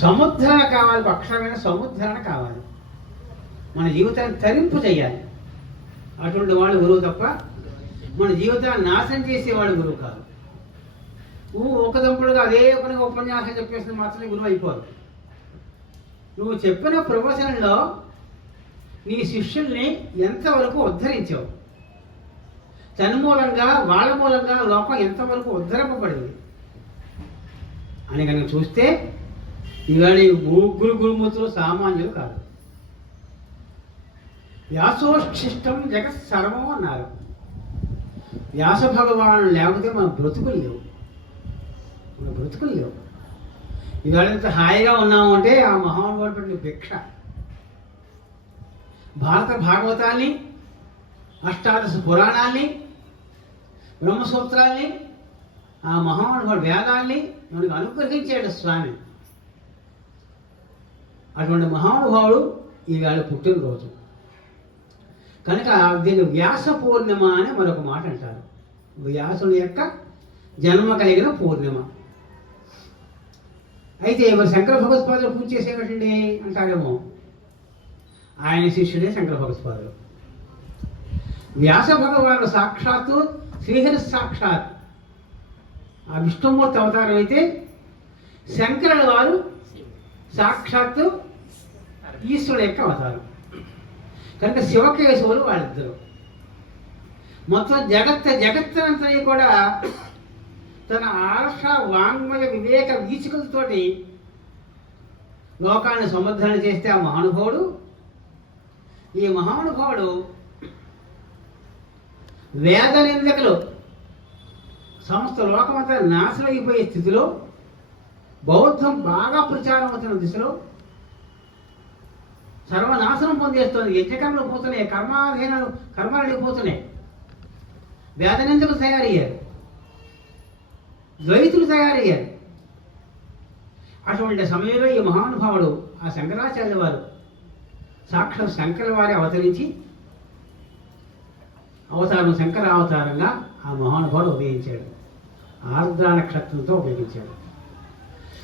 సముద్ధరణ కావాలి, పక్షమైన సముద్ధరణ కావాలి. మన జీవితాన్ని తరింపు చేయాలి. అటువంటి వాళ్ళు గురువు తప్ప మన జీవితాన్ని నాశనం చేసేవాడు గురువు కాదు. నువ్వు ఒక దంపుడుగా అదే పనిగా ఉపన్యాసం చెప్పేసిన మాత్రమే గురువు అయిపోదు. నువ్వు చెప్పిన ప్రవచనంలో నీ శిష్యుల్ని ఎంతవరకు ఉద్ధరించావు, తన్మూలంగా వాళ్ళ మూలంగా లోకం ఎంతవరకు ఉద్ధరింపబడింది అని కనుక చూస్తే ఇవాళ ముగ్గురు గురుమూర్తులు సామాన్యులు కాదు. వ్యాసోచ్ఛిష్టం జగత్ సర్వం అన్నారు. వ్యాస భగవాను లేకపోతే మన బ్రతుకులు లేవు, మన బ్రతుకులు లేవు. ఇవాళ ఎంత హాయిగా ఉన్నాము అంటే ఆ మహానుభావుడు భిక్ష. భారత భాగవతాన్ని, అష్టాదశ పురాణాల్ని, బ్రహ్మసూత్రాల్ని, ఆ మహానుభావుడు వేదాల్ని మనకు అనుగ్రహించాడు స్వామి. అటువంటి మహానుభావుడు ఈవేళ పుట్టినరోజు కనుక దీన్ని వ్యాస పూర్ణిమ అని మరొక మాట అంటారు. వ్యాసుని యొక్క జన్మ కలిగిన పూర్ణిమ. అయితే మరి శంకర భగవత్పాదులు పూజ చేసేటండి అంటారేమో, ఆయన శిష్యుడే శంకర భగవత్పాదులు. వ్యాస భగవానుడు సాక్షాత్తు శ్రీహరి సాక్షాత్ ఆ విష్ణుమూర్తి అవతారం అయితే, శంకరుల వారు సాక్షాత్తు ఈశ్వరుడు యొక్క అవతారం. కనుక శివకేశవులు వాళ్ళిద్దరు. మొత్తం జగత్తునంతా కూడా తన ఆర్ష వాంగ్మయ వివేక వీచికలతోటి లోకాన్ని సముద్ధరణ చేస్తే ఆ మహానుభావుడు, ఈ మహానుభావుడు వేద నిందకులు సమస్త లోకమంతా నాశనం అయిపోయే స్థితిలో, బౌద్ధం బాగా ప్రచారం అవుతున్న దిశలో, సర్వనాశనం పొందేస్తుంది. యజ్ఞకర్మలు పోతున్నాయి, కర్మాలు పోతున్నాయి. వేద నిందకులు తయారయ్యారు, ద్వైతులు తయారయ్యారు. అటువంటి సమయంలో ఈ మహానుభావుడు ఆ శంకరాచార్య వారు సాక్షాత్ శంకర వారి అవతరించి అవతారం శంకర అవతారంగా ఆ మహానుభావుడు ఉపయోగించాడు. ఆర్ద్ర నక్షత్రంతో ఉపయోగించాడు.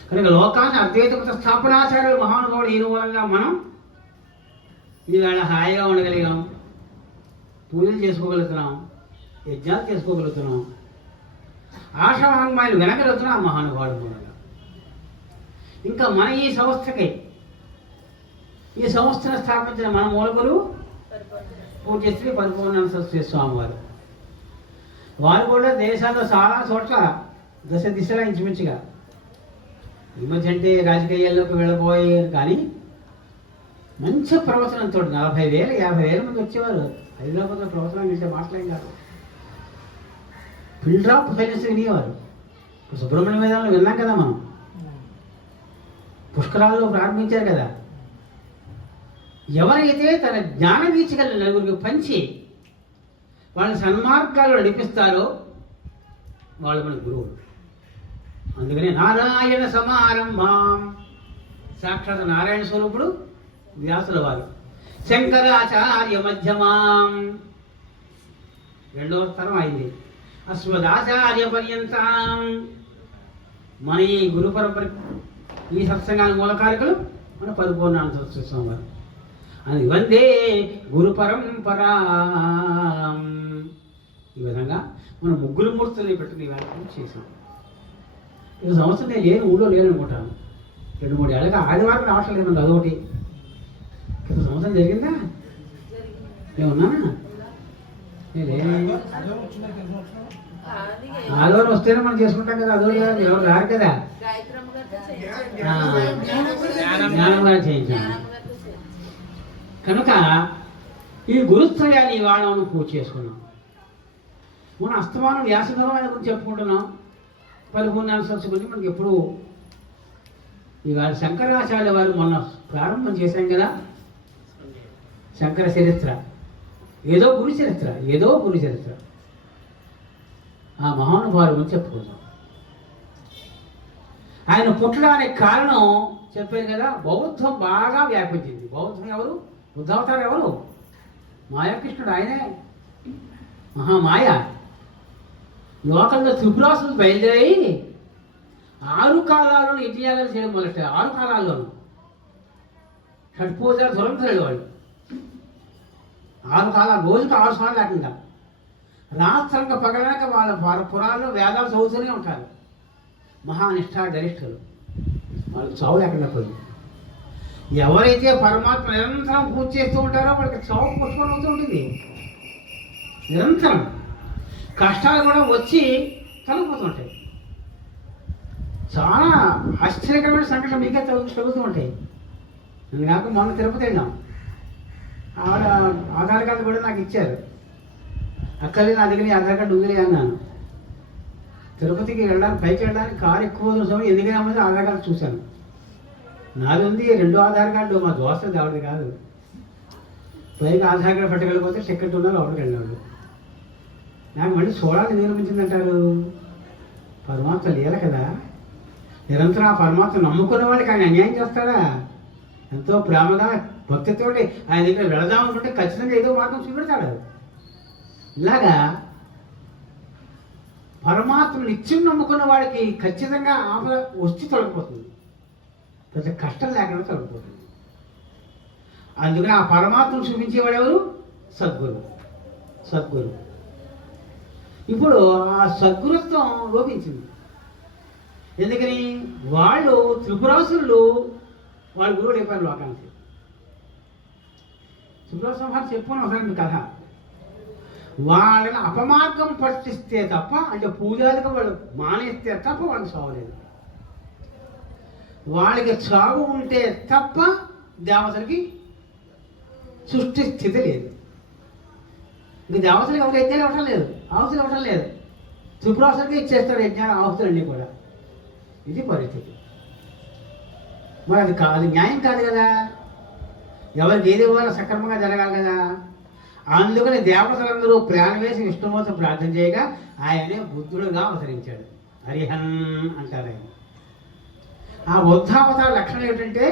కనుక లోకాన్ని అద్వైతమత స్థాపనాచార్యులు మహానుభావుడు ఈయన మూలంగా మనం ఈవేళ హాయిగా ఉండగలిగాం, పూజలు చేసుకోగలుగుతున్నాం, యజ్ఞాలు చేసుకోగలుగుతున్నాం, ఆశావాంగ్మాయలు వినగలుగుతున్నాం ఆ మహానుభావుడు మూలంగా. ఇంకా మన ఈ సంస్థకి, ఈ సంస్థను స్థాపించిన మన మూలగురు పూజ్యశ్రీ పరిపూర్ణానంద సరస్వతి స్వామి వారు. వారు కూడా దేశాల్లో చాలా చోట్ల దశ దిశలా ఇంచుమించుగా, ఈ మధ్య అంటే రాజకీయాల్లోకి వెళ్ళబోయారు, కానీ మంచి ప్రవచనంతో 40,000 50,000 మంది వచ్చేవారు. హైదరాబాద్లో ప్రవచనం వింటే మాట్లాడేం కాదు, ఫిల్ డ్రాప్ ఫైనాన్స్ వినేవారు. ఇప్పుడు సుబ్రహ్మణ్య వేదాలను విన్నాం కదా మనం, పుష్కరాల్లో ప్రారంభించారు కదా. ఎవరైతే తన జ్ఞాన వీచికలను నలుగురికి పంచి వాళ్ళని సన్మార్గాలు నడిపిస్తారో వాళ్ళు మన గురువులు. అందుకనే నారాయణ సమారంభం, సాక్షాత్ నారాయణ స్వరూపుడు వ్యాసుల వారు, శంకరాచార్య మధ్యమాం రెండవ తరం అయింది, అశ్వదాచార్య పర్యంతం. మన ఈ గురు పరంపర, ఈ సత్సంగాల మూలకారకులు మన పరిపూర్ణానంద సరస్వతి స్వామి వారు. అది వందే గురు పరంపరా. ఈ విధంగా మనం ముగ్గురు మూర్తుల్ని పెట్టుకుని వేళ చేసాం. ఈ సంవత్సరం నేను ఊళ్ళో లేను అనుకుంటాను. 2-3 ఏళ్ళగా ఆదివారం రావట్లేదు మనకు, అదొకటి. క్రితం సంవత్సరం జరిగిందా? ఏమన్నానా? ఆదివారం వస్తేనే మనం చేసుకుంటాం కదా, అదో ఎవరు రారు కదా. జ్ఞానం గారు చేయించాను. కనుక ఈ గురుత్రయాన్ని ఇవాళ మనం పూజ చేసుకున్నాం. మనం అస్తమానం వ్యాస భగవాన్ గురించి చెప్పుకుంటున్నాం, పరిపూర్ణానంద సరస్వతి గురించి మనకి ఎప్పుడు. ఇవాళ శంకరాచార్య వారు మొన్న ప్రారంభం చేశాం కదా, శంకర చరిత్ర, ఏదో గురు చరిత్ర, ఆ మహానుభావుల గురించి చెప్పుకుందాం. ఆయన పుట్టడానికి కారణం చెప్పాను కదా, బౌద్ధం బాగా వ్యాపించింది. బౌద్ధం ఎవరు? బుద్ధావతారం ఎవరు? మాయాకృష్ణుడు, ఆయనే మహామాయ. లోకంలో త్రిపురాసులు బయలుదేరి 6 కాలాలను యజ్ఞయాగాలు చేయడం మొదలెట్టారు. 6 కాలాల్లోనూ షడ్పూజ దురంధరులు వాళ్ళు. 6 కాలాలు, రోజుకు 6 సార్లు లేకుండా రాత్రంగా పగలక వాళ్ళ పురాణంలో వేదాలు చదువుతూనే ఉంటారు. మహానిష్ఠా గరిష్ఠులు, వాళ్ళకి చావు లేకుండా పోయింది. ఎవరైతే పరమాత్మ నిరంతరం పూజ చేస్తూ ఉంటారో వాళ్ళకి చావు పుష్పం అవుతూ ఉంటుంది. నిరంతరం కష్టాలు కూడా వచ్చి తొలగిపోతుంటాయి. చాలా ఆశ్చర్యకరమైన సంఘటన మీకే చదువుతూ ఉంటాయి. నేను కాక మొన్న తిరుపతి వెళ్ళాం. ఆవిడ ఆధార్ కార్డు కూడా నాకు ఇచ్చారు. అక్కడే నా దగ్గర ఆధార్ కార్డు ఉంది అన్నాను. తిరుపతికి వెళ్ళడానికి, పైకి వెళ్ళడానికి కారు ఎక్కువ సమయం ఎందుకైనా ముందు ఆధార్ కార్డు చూశాను. నాది ఉంది 2 ఆధార్ కార్డు, మా దోస్తది ఆవిడ కాదు. పైకి ఆధార్ కార్డు పట్టుకెళ్ళిపోతే టికెట్ ఉన్నారు, లోపలికి వెళ్ళినాడు. నాకు మళ్ళీ చూడాలని నిరూపించిందంటారు. పరమాత్మ లేల కదా. నిరంతరం ఆ పరమాత్మ నమ్ముకున్న వాళ్ళకి ఆయన అన్యాయం చేస్తాడా? ఎంతో ప్రేమగా భక్తితో ఆయన దగ్గర వెళదామనుకుంటే ఖచ్చితంగా ఏదో మార్గం చూపెడతాడు. ఇలాగా పరమాత్మ నిత్యం నమ్ముకున్న వాడికి ఖచ్చితంగా ఆపద వచ్చి తొలగిపోతుంది. పెద్ద కష్టం లేకుండా తొలగిపోతుంది. అందుకని ఆ పరమాత్మను చూపించేవాడు ఎవరు? సద్గురు. సద్గురు. ఇప్పుడు ఆ సద్గురుత్వం లోపించింది. ఎందుకని? వాళ్ళు త్రిపురాసురులు వాళ్ళ గురువుడు అయిపోయారు లోకానికి. త్రిపురాసుర మహర్షి చెప్పుకొని ఒకసారి కథ. వాళ్ళని అపమార్గం పట్టిస్తే తప్ప, అంటే పూజాదిగా వాళ్ళు మానేస్తే తప్ప వాళ్ళకి చావలేదు. వాళ్ళకి చావు ఉంటే తప్ప దేవతలకి సృష్టి స్థితి లేదు. ఇంక దేవతలకి ఎవరు యజ్ఞాలు ఇవ్వటం లేదు, ఆహుతులు ఇవ్వటం లేదు. త్రిపురాసులకి ఇచ్చేస్తాడు యజ్ఞాలు, ఆహుతులన్నీ కూడా. ఇది పరిస్థితి. మరి అది కాదు, న్యాయం కాదు కదా. ఎవరికి ఏది ఇవ్వాలో సక్రమంగా జరగాలి కదా. అందుకని దేవతలందరూ ప్రాణం వేసి విష్ణుమూర్తి ప్రార్థన చేయగా ఆయనే బుద్ధుడుగా అవతరించాడు. హరిహన్ అంటారు ఆయన. ఆ బుద్ధావతార లక్షణం ఏమిటంటే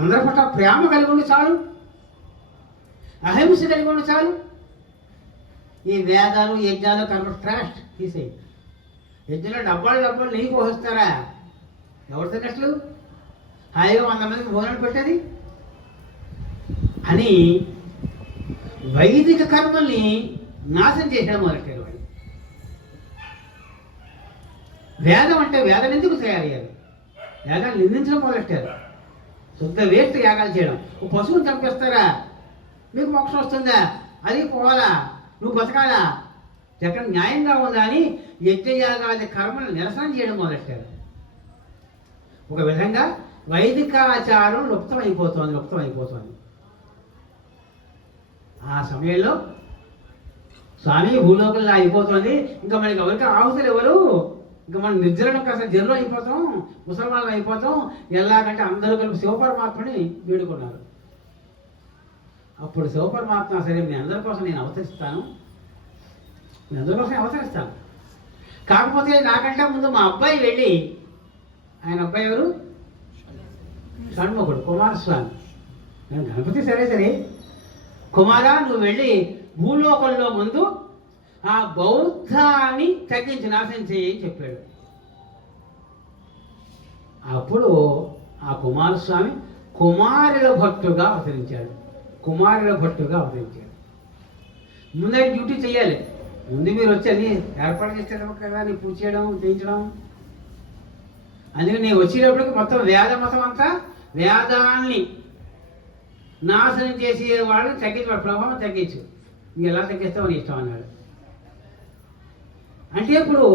అందరి పట్ల ప్రేమ కలిగి ఉండి చాలు, అహింస కలిగి ఉండి చాలు. ఈ వేదాలు యజ్ఞాలు కర్మ ట్రాస్ట్ తీసేయి. యజ్ఞంలో డబ్బాలు నెయ్యి పోస్తారా? ఎవరు తిన్నట్లు? హాయిగా 100 మందికి భోజనం పెట్టేది అని వైదిక కర్మల్ని నాశనం చేయడం మొదలెట్టారు వాళ్ళు. వేదం అంటే వేదం ఎందుకు తయారయ్యారు? యాగాలు నిందించడం మొదలెట్టారు. శుద్ధ వేస్ట్ యాగాలు చేయడం. ఓ పశువుని చంపేస్తారా? మీకు మోక్షం వస్తుందా? అది పోవాలా? నువ్వు బతకాలా? ఎక్కడ న్యాయంగా ఉందా అని యజ్ఞయాగాది కర్మను నిరసన చేయడం మొదలెట్టారు. ఒక విధంగా వైదికాచారం లుప్తమైపోతోంది. ఆ సమయంలో స్వామి భూలోకంలో అయిపోతుంది, ఇంకా మనకి ఎవరికి ఆహుతులు ఎవరు, ఇంకా మనం నిర్జలను కాస్త జల్లు అయిపోతాం, ముసల్మాన్లు అయిపోతాం, ఎలాగంటే అందరూ కలిపి శివపరమాత్మని వేడుకున్నారు. అప్పుడు శివపరమాత్మ సరే మీ అందరి కోసం నేను అవతరిస్తాను, మీ అందరి కోసం అవతరిస్తాను. కాకపోతే నాకంటే ముందు మా అబ్బాయి వెళ్ళి, ఆయన అబ్బాయి ఎవరు? షణ్ముఖుడు, కుమారస్వామి. నేను గణపతి సరే కుమారా నువ్వు వెళ్ళి భూలోకంలో ముందు ఆ బౌద్ధాన్ని తగ్గించి నాశనం చేయి చెప్పాడు. అప్పుడు ఆ కుమారస్వామి కుమారుల భట్టుగా అవతరించాడు. ముందే డ్యూటీ చేయాలి. ముందు మీరు వచ్చి అది ఏర్పాటు చేసేటప్పుడు కదా నీ పూజ చేయడం చేయించడం. అందుకని నేను వచ్చేటప్పటికి మొత్తం వేద మతం అంతా వేదాన్ని నాశనం చేసే వాళ్ళని తగ్గించు, వాడు ప్రభావం తగ్గించు, నీకు ఎలా తగ్గిస్తావు నీ ఇష్టం అన్నాడు. అంటే ఇప్పుడు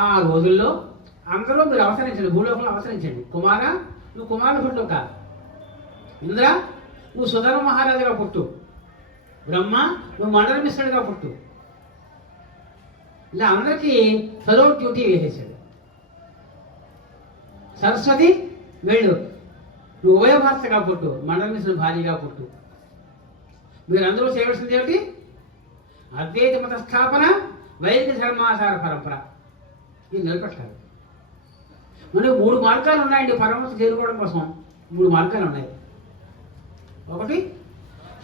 ఆ రోజుల్లో అందరూ మీరు అవసరించండి, భూలోకంలో అవసరించండి. కుమార నువ్వు కుమారుడు పుట్టు కాదు, ఇంద్ర నువ్వు సుధర మహారాజుగా పుట్టు, బ్రహ్మ నువ్వు మండల మిశ్రుడిగా పుట్టు. ఇలా అందరికీ సరో డ్యూటీ వేసేసాడు. సరస్వతి వెళ్ళు, నువ్వు ఉభయభాషగా పుట్టు, మండల మిశ్రుని భార్యగా పుట్టు. మీరందరూ చేయవలసింది ఏమిటి? అద్వైత మత స్థాపన, వైదిక ధర్మాచార పరంపర, ఇది నిలబెట్టాలి. మనకి 3 మార్గాలు ఉన్నాయండి పరమత చేరుకోవడం కోసం. 3 మార్గాలు ఉన్నాయి. ఒకటి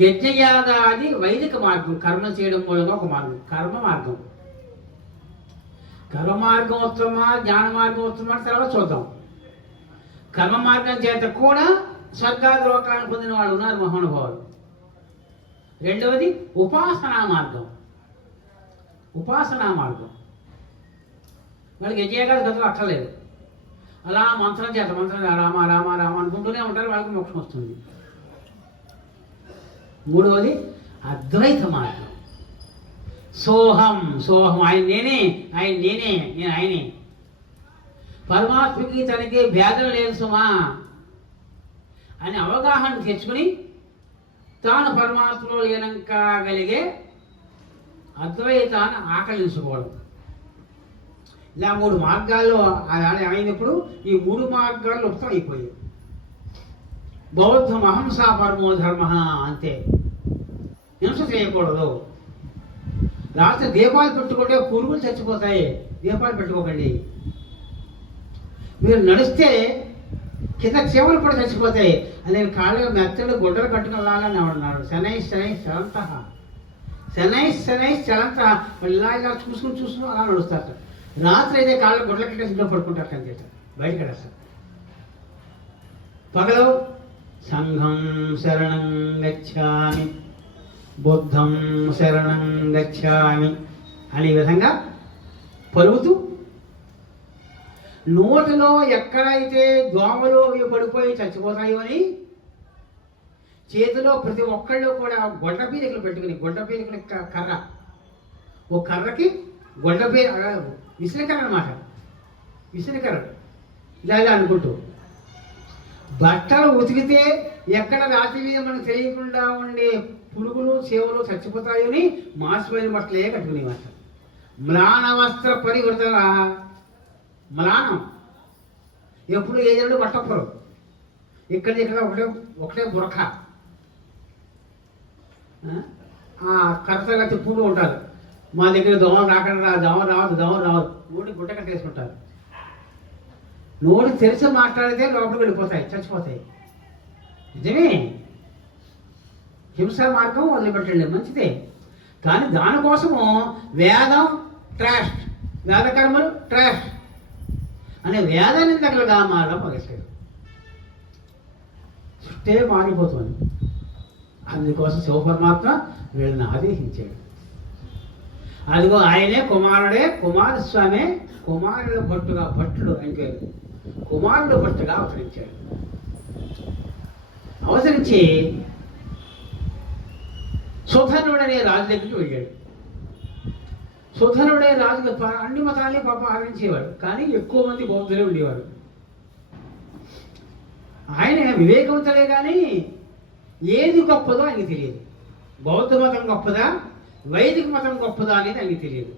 యజ్ఞయాగాది వైదిక మార్గం, కర్మ చేయడం మూలంగా ఒక మార్గం, కర్మ మార్గం. కర్మ మార్గం ఉత్తమా జ్ఞాన మార్గం ఉత్తమా తర్వాత చూద్దాం. కర్మ మార్గం చేత కూడా స్వర్గాది లోకాలను పొందిన వాళ్ళు ఉన్నారు మహానుభావులు. రెండవది ఉపాసనా మార్గం. ఉపాసనా మార్గం వాళ్ళకి యజ్ఞాగాది గతులు అక్కర్లేదు. అలా మంత్రం చేత మంత్రం రామ రామ రామ అనుకుంటూనే ఉంటారు, వాళ్ళకి మోక్షం వస్తుంది. మూడవది అద్వైత మార్గం. సోహం సోహం, ఆయన నేనే, ఆయన నేనే, నేను ఆయనే. పరమాత్మకి తనకి భేదం లేదు సుమా అని అవగాహన తెచ్చుకుని తాను పరమాత్మలో లీనం కాగలిగే అద్వైతాన్ని ఆకలించుకోవడం. ఇలా 3 మార్గాల్లో అయినప్పుడు ఈ 3 మార్గాలు లుప్తం అయిపోయాయి. బౌద్ధం అహంసా పరమో ధర్మ, అంతే. హింస చేయకూడదు. రాత్రి దీపాలు పెట్టుకుంటే పురుగులు చచ్చిపోతాయి, దీపాలు పెట్టుకోకండి. మీరు నడిస్తే కింద చీమలు కూడా చచ్చిపోతాయి. అది నేను కాళ్ళగా మెత్తలు గుడ్డలు కట్టుకునేలాగా ఉన్నాడు. శనై శనై చలంత, శనై శనై చలంత. వాళ్ళు ఇలా ఇలా చూసుకుని అలా నడుస్తారు. రాత్రి అయితే కాళ్ళ గుడ్డల కట్టేసి ఇంట్లో పడుకుంటారు, కానీ బయట కడేస్తారు. పగలు సంఘం శరణం గచ్చామి, బుద్ధం శరణం గచ్చామి అనే విధంగా పలుకుతూ నోటిలో ఎక్కడైతే దోమలు అవి పడిపోయి చచ్చిపోతాయో అని చేతిలో ప్రతి ఒక్కళ్ళు కూడా గొడ్డ పీలికలు పెట్టుకుని, గొడ్డ పీలికలు కర్ర, ఓ కర్రకి గొడ్డ విసిరికర్ర అనమాట, విసిరికర్ర ఇలా ఇలా అనుకుంటూ బట్టలు ఉతికితే ఎక్కడ రాత్రి మీద మనకు తెలియకుండా ఉండే పురుగులు సేవలు చచ్చిపోతాయని మాసిపోయిన బట్టలే కట్టుకునేమాట. మ్లాన వస్త్ర పరివర్తన, మ్లానం ఎప్పుడు ఏదో బట్టప్పరు, ఇక్కడ ఒకటే బురఖ, కర్రగా తిప్పుకుంటూ ఉంటారు. మా దగ్గర దోమ రాకుండా దోమ రావద్దు నోటి గుడ్డ కట్టేసుకుంటారు. నోటి తెరిచి మాట్లాడితే లోపలికి వెళ్ళిపోతాయి, చచ్చిపోతాయి. నిజమే, హింసా మార్గం వదిలిపెట్టండి, మంచిదే. కానీ దానికోసము వేదం ట్రాష్, వేదకర్మలు ట్రాష్ అనే వేద నిందకులుగా మారడం మొదలెట్టారు. చుట్టే మారిపోతుంది. అందుకోసం శివపరమాత్మ వీళ్ళని ఆదేశించాడు. అదిగో ఆయనే కుమారుడే, కుమారస్వామి కుమారుడు భట్టుగా, భట్టుడు అంటే కుమారుడు భట్టుగా అవతరించాడు. అవతరించి సుధనుడనే రాజు దగ్గరికి వెళ్ళాడు. సుధనుడే రాజు అన్ని మతాలే పాప ఆదరించేవాడు, కానీ ఎక్కువ మంది బౌద్ధులే ఉండేవాడు. ఆయన వివేకవంతులే కానీ ఏది గొప్పదో ఆయనకి తెలియదు. బౌద్ధ మతం గొప్పదా, వైదిక మతం గొప్పదా అనేది ఆయనకి తెలియదు.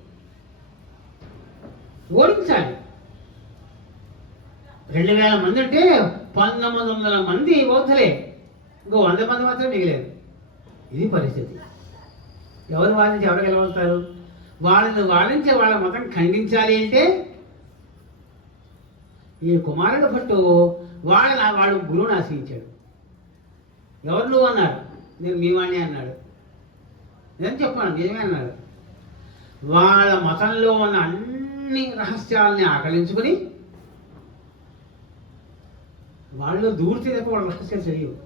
ఓడించాలి. 2000 మంది అంటే 1900 మంది బౌద్ధులే, ఇంకో 100 మంది మాత్రం మిగిలేదు. ఇది పరిస్థితి. ఎవరు వాదించి ఎవరు గెలవతారు? వాళ్ళని వాదించే వాళ్ళ మతం ఖండించాలి అంటే ఈ కుమారుడు భట్టు వాడు గురువుని ఆశ్రయించాడు. ఎవరు నువ్వు అన్నారు, నేను మీ వాణ్ణి అన్నాడు. నేను చెప్పాను, నిజమే అన్నాడు. వాళ్ళ మతంలో ఉన్న అన్ని రహస్యాలని ఆకలించుకుని వాళ్ళు దూరితే తప్ప వాళ్ళ రహస్యాలు తెలియవు.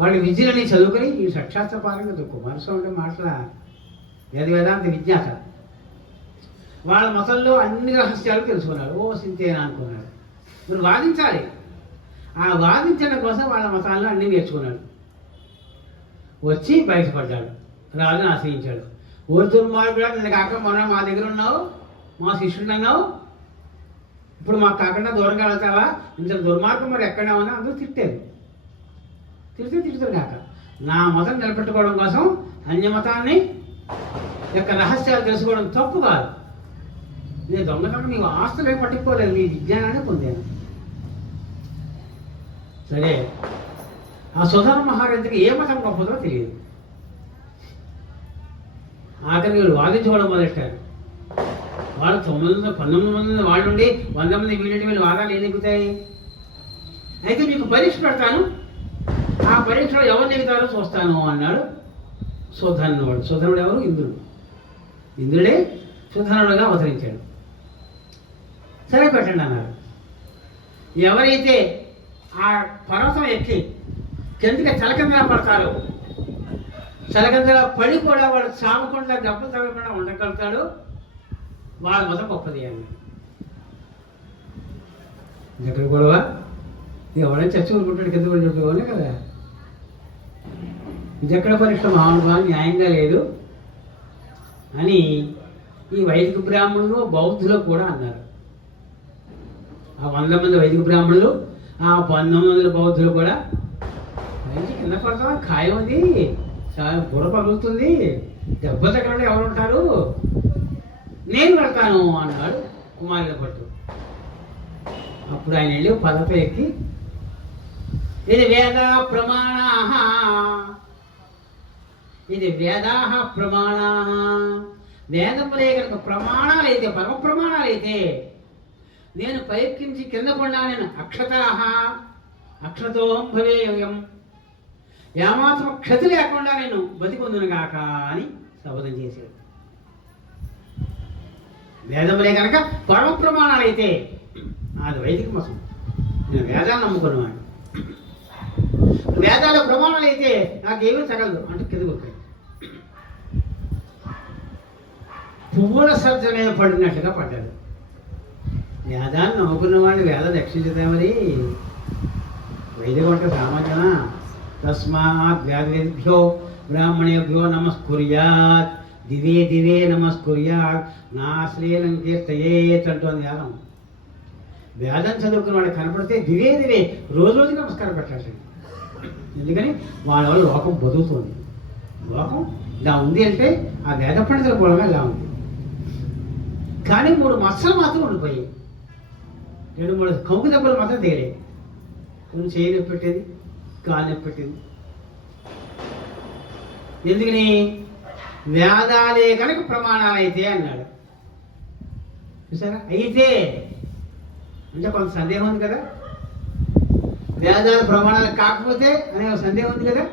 వాళ్ళ విద్యలని చదువుకొని ఈ సాక్షాత్పారంగా కుమారస్వామి అంటే మాటల వేదాంత విజ్ఞాత. వాళ్ళ మతంలో అన్ని రహస్యాలు తెలుసుకున్నాడు. ఓ సింతేనా అనుకున్నాడు. మరి వాదించాలి. ఆ వాదించడం కోసం వాళ్ళ మతాల్లో అన్నీ నేర్చుకున్నాడు. వచ్చి బయటపడ్డాడు, రాజుని ఆశ్రయించాడు. ఓ దుర్మార్గుడా, నిన్న కాక మొన్న మా దగ్గర ఉన్నావు, మా శిష్యుడు అన్నావు, ఇప్పుడు మాకు కాకుండా దూరంగా వెళ్తావా? ఇంత దుర్మార్గం మరి ఎక్కడా ఉన్నా అందరూ తిట్టారు. తిడుతారు కాక నా మతం నిలబెట్టుకోవడం కోసం అన్యమతాన్ని యొక్క రహస్యాలు తెలుసుకోవడం తప్పు కాదు. నేను దొంగతనం నీవు ఆస్తులు ఏం పట్టుకోలేదు, నీ విజ్ఞానాన్ని పొందాను. సరే, ఆ సుధర్మ మహారాజుకి ఏ మతం గొప్పదో తెలియదు. ఆఖరికి వీళ్ళు వాదించుకోవడం మొదలెట్టారు. వాళ్ళు 19 మంది వాళ్ళు ఉండి 100 మంది వీళ్ళు వాదాలు ఏం నెగ్గుతాయి? అయితే మీకు పరీక్ష పెడతాను, ఆ పరీక్షలో ఎవరు నెగ్గుతారో చూస్తాను అన్నాడు సుధనుడు. సుధనుడు ఎవరు? ఇంద్రుడు. ఇంద్రుడే సుధనుడుగా అవతరించాడు. సరే పెట్టండి అన్నారు. ఎవరైతే ఆ పర్వతం ఎక్కి కిందకి చలకిందలా పడతారో, చలకిందలా పడి కూడా వాడు సాగకుండా దెబ్బలు తగలకుండా ఉండగలుగుతాడు, వాళ్ళ మొదలు గొప్పది అని. ఎక్కడ గొడవ? ఎవరైనా చచ్చుకుంటాడు కింద పడి చెప్పుకోనే కదా. ఇదెక్కడ పరీక్ష మహానుభావం న్యాయంగా లేదు అని ఈ వైదిక బ్రాహ్మణులు బౌద్ధులు కూడా అన్నారు. ఆ 100 మంది వైదిక బ్రాహ్మణులు, ఆ 1900 బౌద్ధులు కూడా మంచి కింద పడతాం, ఖాయం అది, బుర్ర పగులుతుంది, దెబ్బ తగ్గడం ఎవరు ఉంటారు, నేను పడతాను అన్నాడు కుమారుల పట్టు. అప్పుడు ఆయన వెళ్ళి పదపై ఎక్కి, ఇది వేద ప్రమాణా, ఇది వేదా ప్రమాణా, వేదములే కనుక ప్రమాణాలైతే, పరమ ప్రమాణాలైతే నేను పైకించి కింద పడినా నేను అక్షతోహం భవేయం, ఏమాత్రం క్షతి లేకుండా నేను బతికొందునుగాక అని శపథం చేశాడు. వేదములే కనుక పరమ ప్రమాణాలైతే, అది వైదిక మతం, నేను వేదాన్ని నమ్ముకున్నవాడు, వేదాల ప్రమాణాలు అయితే నాకేమీ తగలదు అంటే కింద కొట్టాడు. పువ్వుల సజ్జ మీద పడినట్టుగా పడ్డాడు. వేదాన్ని నమ్ముకున్న వాళ్ళు వేదాలు రక్షించుతామని వైదికం అంటే సామాన్యమా? తస్మాత్ వేదేభ్యో బ్రాహ్మణేభ్యో నమస్కుర్యాత్, దివే దివే నమస్కుర్యాత్, నాశ్రీలం కీర్తయేత్ అంటోంది వేదం. వేదం చదువుకున్న వాడు కనపడితే దివే దివే రోజు రోజుకి నమస్కారం పెట్టాలి. ఎందుకని వాళ్ళ వల్ల లోకం బతుకుతుంది. లోకం ఇలా ఉంది అంటే ఆ వేద పండితుల మూలంగా ఇలా ఉంది. కానీ 3 మచ్చలు మాత్రం ఉండిపోయాయి, 2-3 కంకు దెబ్బలు మాత్రం తేలేవి. కొన్ని చేయి నొప్పి పెట్టేది, కాలు నొప్పి పెట్టేది. ఎందుకని? వేదాలే కనుక ప్రమాణాలు అయితే అన్నాడు. చూసారా? అయితే అంటే కొంత సందేహం ఉంది కదా, వేదాలు ప్రమాణాలు కాకపోతే అనే సందేహం ఉంది కదా.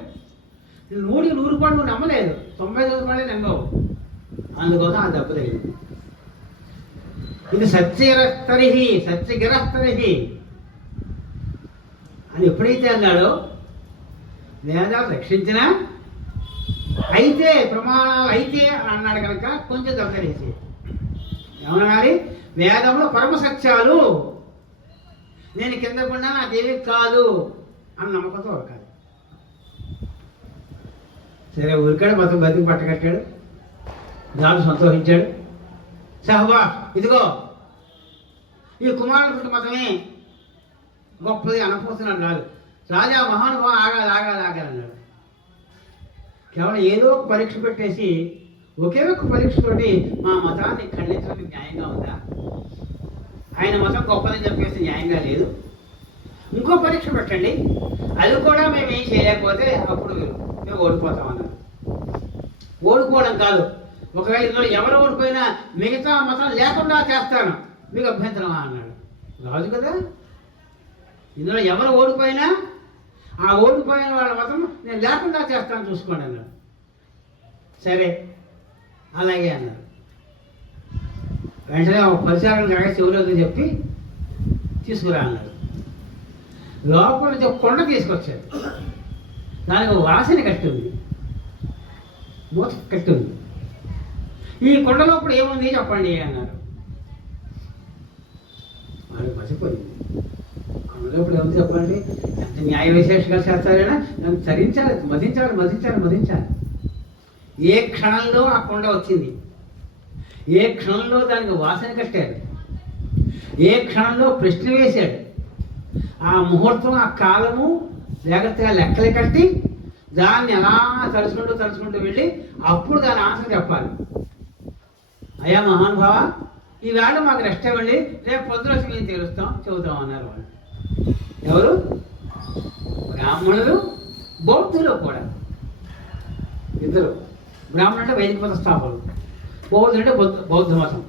100 పాటు నువ్వు నమ్మలేదు, 99 పాటే నమ్మవు, అందుకోసం ఆ దెబ్బ తగిలింది. ఇది సత్యగిరస్తరిహి అని ఎప్పుడైతే అన్నాడో, వేదాలు రక్షించినా అయితే ప్రమాణాలు అయితే అన్నాడు కనుక కొంచెం దగ్గరేసి ఏమన్నా, వేదములు పరమ సత్యాలు, నేను కింద పడినా నాకేమీ కాదు అని నమ్మకంతో ఉరకాలి. సరే ఊరికాడు, మొత్తం బతికి పట్టకట్టాడు, రాజు సంతోషించాడు. సహబా ఇదిగో ఈ కుమారుడు మతమే గొప్పది అనపోతున్నాడు రాజు. రాజా మహానుభావం ఆగాలన్నాడు. కేవలం ఏదో ఒక పరీక్ష పెట్టేసి ఒకే ఒక్క పరీక్షతోటి మా మతాన్ని ఖండించడం న్యాయంగా ఉందా? ఆయన మతం గొప్పదని చెప్పేసి న్యాయంగా లేదు. ఇంకో పరీక్ష పెట్టండి, అది కూడా మేము ఏం చేయలేకపోతే అప్పుడు మేము ఓడిపోతామన్నారు. ఓడిపోవడం కాదు, ఒకవేళ ఇందులో ఎవరు ఓడిపోయినా మిగతా మతం లేకుండా చేస్తాను, మీకు అభ్యంతరమా అన్నాడు. రాజు కదా, ఇందులో ఎవరు ఓడిపోయినా ఆ ఓడిపోయిన వాళ్ళ మతం నేను లేకుండా చేస్తాను చూసుకోండి అన్నాడు. సరే అలాగే అన్నారు. వెంటనే ఒక పరిసరాలను కాక చెవులతో చెప్పి తీసుకురా అన్నాడు. లోపల నుంచి ఒక కొండ తీసుకొచ్చాడు. దానికి ఒక వాసన కట్టి ఉంది, మూత కట్టి ఉంది. ఈ కొండ లోపల ఏముంది చెప్పండి అన్నారు. వాడు మర్చిపోయింది. కొండ లోపల ఏముంది చెప్పండి, ఎంత న్యాయ విశేషంగా చేస్తారైనా దాన్ని తరించాలి, మదించాలి. ఏ క్షణంలో ఆ కొండ వచ్చింది, ఏ క్షణంలో దానికి వాసన కట్టాడు, ఏ క్షణంలో ప్రశ్న వేశాడు, ఆ ముహూర్తం ఆ కాలము జాగ్రత్తగా లెక్కలు కట్టి దాన్ని ఎలా తలుచుకుంటూ వెళ్ళి అప్పుడు దాని ఆన్సర్ చెప్పాలి. అయ్యా మహానుభావ, ఈవేళ మాకు రెస్ట్ ఇవ్వండి, రేపు పొద్దున వచ్చి మేము చెబుతాం అన్నారు వాళ్ళు. ఎవరు? బ్రాహ్మణులు, బౌద్ధులు కూడా. ఇద్దరు. బ్రాహ్మణులు అంటే వైదిక మత స్థాపకులు, బౌద్ధులు అంటే బౌద్ధ మతం.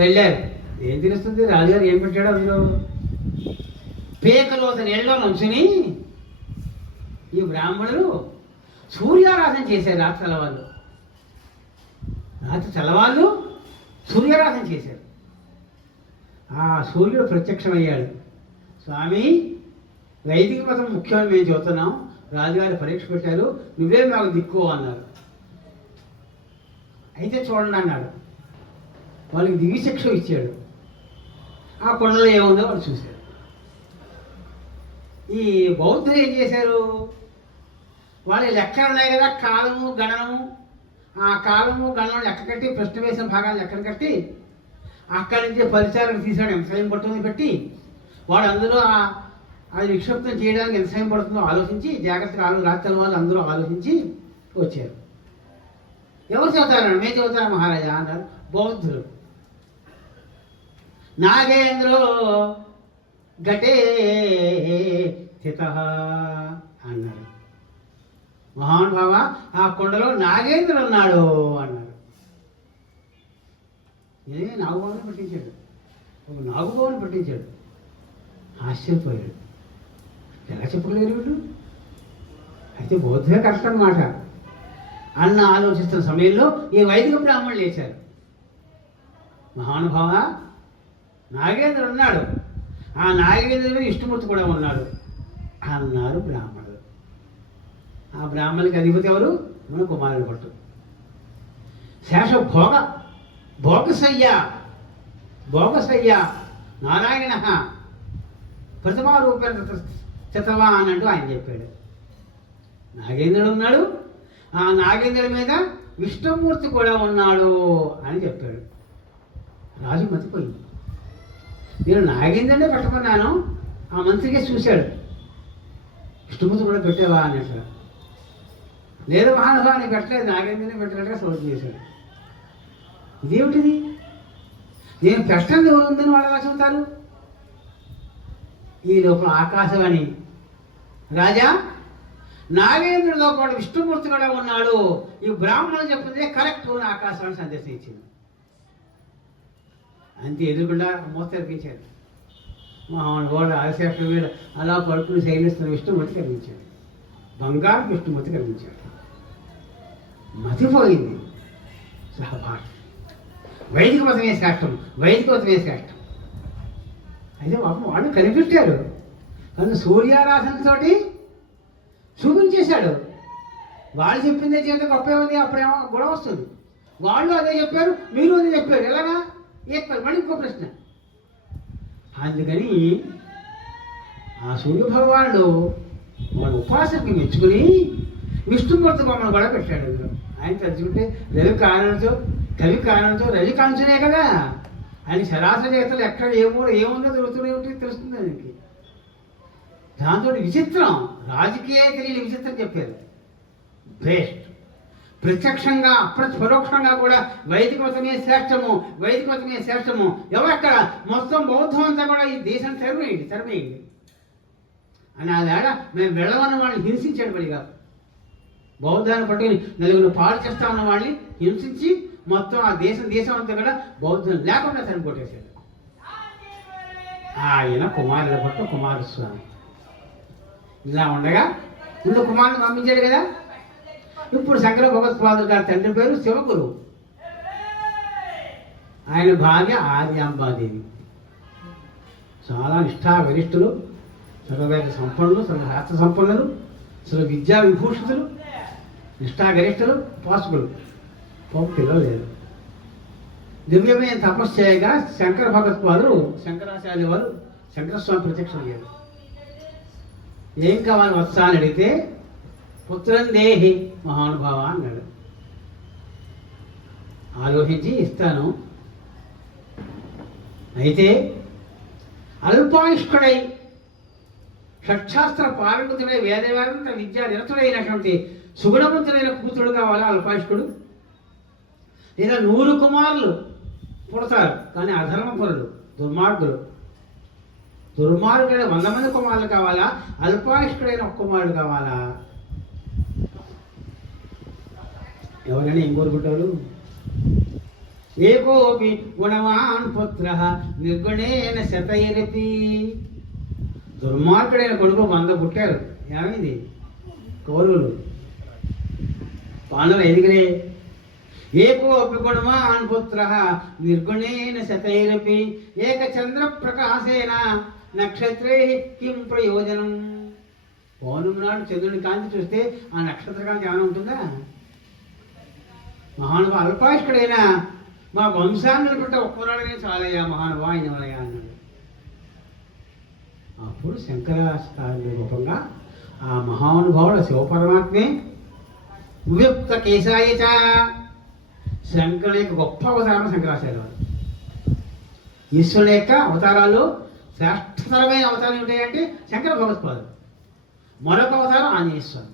వెళ్ళారు. ఏం తెలుస్తుంది? రాజుగారు ఏం పెట్టాడు అందులో? పేకలోత నీళ్ళలో నుంచుని ఈ బ్రాహ్మణులు సూర్యారాధన చేశారు. రాత్రి తెల్లవాళ్ళు సూర్యారాధన చేశారు. ఆ సూర్యుడు ప్రత్యక్షమయ్యాడు. స్వామి, వైదిక మతం ముఖ్యమని మేము చెబుతున్నాం, రాజుగారి పరీక్ష పెట్టారు, నువ్వే మాకు దిక్కు అన్నారు. అయితే చూడండి అన్నాడు. వాళ్ళకి దివ్యశిక్ష ఇచ్చాడు. ఆ కొండలో ఏముందో వాళ్ళు చూశారు. ఈ బౌద్ధులు ఏం చేశారు? వాళ్ళ లెక్కలు ఉన్నాయి కదా, కాలము గణనము. ఆ కాలము గణనం లెక్క కట్టి, ప్రశ్న వేసిన భాగాన్ని లెక్కలు కట్టి అక్కడి నుంచి పరిసరాలకు తీసాడు. ఎంత సమయం పడుతుంది పెట్టి వాడు అందులో అది నిక్షిప్తం చేయడానికి ఎంత సమయం పడుతుందో ఆలోచించి జాగ్రత్తగా రాత్రి వాళ్ళు అందరూ ఆలోచించి వచ్చారు. ఎవరు చదువుతారన్నాడు. మేము చదువుతారా మహారాజా అన్నారు బౌద్ధులు. నాగేంద్రో ఘటే స్థిత అన్నారు. మహానుభావ, ఆ కొండలో నాగేంద్రుడు ఉన్నాడు అన్నారు. ఏమే నాగుబావుని పట్టించాడు, ఒక నాగుబావుని పట్టించాడు. ఆశ్చర్యపోయాడు. ఎలా చెప్పలేరు వీళ్ళు? అయితే బౌద్ధే కరెక్ట్ అన్నమాట అన్న ఆలోచిస్తున్న సమయంలో ఈ వైదిక బ్రాహ్మణులు లేచారు. మహానుభావ, నాగేంద్రుడు ఉన్నాడు, ఆ నాగేంద్రుడు విష్ణుమూర్తి కూడా ఉన్నాడు అన్నారు బ్రాహ్మణులు. ఆ బ్రాహ్మణులకి అధిపతి ఎవరు? మన కుమారుడు పట్టు. శేష భోగసయ్య నారాయణ ప్రతిమా రూపేణ చితవా అన్నట్టు ఆయన చెప్పాడు. నాగేంద్రుడు ఉన్నాడు, ఆ నాగేంద్రుడి మీద విష్ణుమూర్తి కూడా ఉన్నాడు అని చెప్పాడు. రాజు మతిపోయింది. నేను నాగేంద్రుడే పట్టుకున్నాను, ఆ మంత్రికే చూశాడు, విష్ణుమూర్తి కూడా పెట్టావా అన్నట్లు. లేదు మహానుభావాన్ని పెట్టలేదు, నాగేంద్రుని పెట్టినట్టుగా సోదరు చేశాడు. ఇదేమిటిది? నేను పెట్టండి ఉందని వాళ్ళు ఎలా చెబుతారు? ఈ లోపల ఆకాశవాణి, రాజా, నాగేంద్రుడితో పాటు విష్ణుమూర్తి కూడా ఉన్నాడు, ఈ బ్రాహ్మణులు చెప్పిందే కరెక్ట్ అని ఆకాశవాణి సందేశం ఇచ్చింది. అంతే, ఎదురుకుండా మోస్తరిపించారు. మహానుభావుడు ఆదిశేషుడి మీద అలా పడుకుని శైలిస్తున్న విష్ణుమూర్తి కనిపించాడు. బంగారు విష్ణుమూర్తి కనిపించాడు. మతిపోయింది. సహపాఠం. వైదిక మతమే శ్రేష్టం, వైదిక మతమే శ్రేష్టం. అయితే వాళ్ళు కనిపెట్టారు, కానీ సూర్యారాధనతో చూపించేశాడు. వాళ్ళు చెప్పిందే చేత గొప్ప ఉంది, అప్పుడేమో గొడవ వస్తుంది. వాళ్ళు అదే చెప్పారు, మీరు అదే చెప్పారు, ఎలాగా చెప్పారు? మళ్ళీ ఇంకో ప్రశ్న. అందుకని ఆ సూర్యభగవానుడు వాళ్ళ ఉపాసనకి మెచ్చుకుని విష్ణుమూర్తి బొమ్మను కూడా పెట్టాడు. ఆయన తలుచుకుంటే కవి కారణంతో రవి కాంచనే కదా. ఆయన సరాసరి చేతలు ఎక్కడ ఏముందో దొరుకుతూనే ఉంటుంది, తెలుస్తుంది ఆయనకి. దాంతో విచిత్రం, రాజకీయ తెలియని విచిత్రం చెప్పారు. బెస్ట్ ప్రత్యక్షంగా పరోక్షంగా కూడా వైదిక మతమే శ్రేష్టము. ఎవరక్కడ మొత్తం బౌద్ధం అంతా కూడా ఈ దేశం తరిమేయండి అని ఆడ మేము వెళ్ళమన్న వాళ్ళని హింసించాడు. పడిగా బౌద్ధాన్ని పట్టుకుని నలుగురు పాడు చేస్తా ఉన్న వాళ్ళని హింసించి మొత్తం ఆ దేశం అంతా కూడా బౌద్ధం లేకుండా తరిమికొట్టేశాడు. ఆయన కుమారుల పట్టు కుమారస్వామి. ఇలా ఉండగా ముందు కుమారుని పంపించాడు కదా. ఇప్పుడు శంకర భగవత్పాదులు గారి తండ్రి పేరు శివగురు, ఆయన భార్య ఆర్యాంబాదేవి. చాలా నిష్ఠాగరిష్ఠులు, సర్వవేద సంపన్నులు, సర్వశాస్త్ర సంపన్నులు, సర్వ విద్యా విభూషితులు, నిష్ఠాగరిష్ఠులు, పాసుకులు. పిల్లలు లేదు. దివ్యమైన తపస్సు చేయగా శంకర భగవత్పాదులు శంకరాచార్య వారు శంకరస్వామి ప్రత్యక్షం అయ్యారు. ఏం కావాలి వత్స అని అడిగితే పుత్రం దేహి మహానుభావ అన్నాడు. ఆలోచించి ఇస్తాను. అయితే అల్పాయుష్కుడై షట్శాస్త్ర పారంగతుడై వేదవేదంత విద్యా నిరతుడైనటువంటి సుగుణవంతుడైన కూతుడు కావాలా అల్పాయుష్కుడు? లేదా 100 కుమారులు పుడతారు కానీ అధర్మపరులు, దుర్మార్గుడైన 100 మంది కుమారులు కావాలా? అల్పాయుష్కుడైన 1 కుమారుడు కావాలా? ఎవరైనా ఏం కోరుకుంటారు? ఏకోపి గుణవాన్ పుత్ర నిర్గుణేన శతైరపి. దుర్మార్గుడైన కొడుకు 100 పుట్టారు. ఏమైంది? కౌరవులు పాండవులు ఎదిగిరే. ఏకోపి గుణమాన్ పుత్ర నిర్గుణేన శతైరపి ఏకచంద్ర ప్రకాశేన నక్షత్రే కిం ప్రయోజనం. పౌర్ణమి నాడు చంద్రుని కాంతి చూస్తే ఆ నక్షత్ర కాంతి ఏమైనా ఉంటుందా? మహానుభావ అల్పాయుష్కుడైనా మా వంశాన్ని అనుకుంటే ఒక్కనాడనే చాలయ్యా మహానుభావ ఆయన వలయా అన్నాడు. అప్పుడు శంకరాచార్య రూపంగా ఆ మహానుభావుడు శివపరమాత్మే వియుక్త కేశాయచ, శంకరుని యొక్క గొప్ప అవతారం శంకరాచార్య వారు. ఈశ్వరుని యొక్క అవతారాలు శ్రేష్టతరమైన అవతారం ఏమిటంటే శంకర భగవత్పాదులు. మరొక అవతారం ఆంజనేయస్వామి.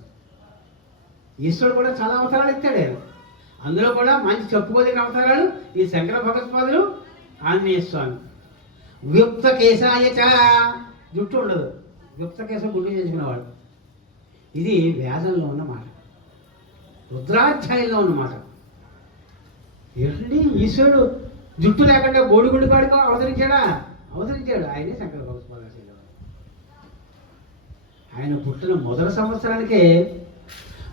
ఈశ్వరుడు కూడా చాలా అవతారాలు ఎత్తాడు. అందులో కూడా మంచి చెప్పుకోదగిన అవతారాలు ఈ శంకర భగవత్పాదులు, ఆంజనేయస్వామి. వియుక్త కేశాయచ, జుట్టు ఉండదు, వియుక్త కేశం గుడ్డు చేసుకునేవాడు. ఇది వేదంలో ఉన్న మాట, రుద్రాధ్యాయంలో ఉన్నమాట. ఏంటండి ఈశ్వరుడు జుట్టు లేకుండా గోడిగుండు కాడుకో అవతరించాడు. ఆయనే శంకర భగవత్పాదులు. ఆయన పుట్టిన మొదటి సంవత్సరానికే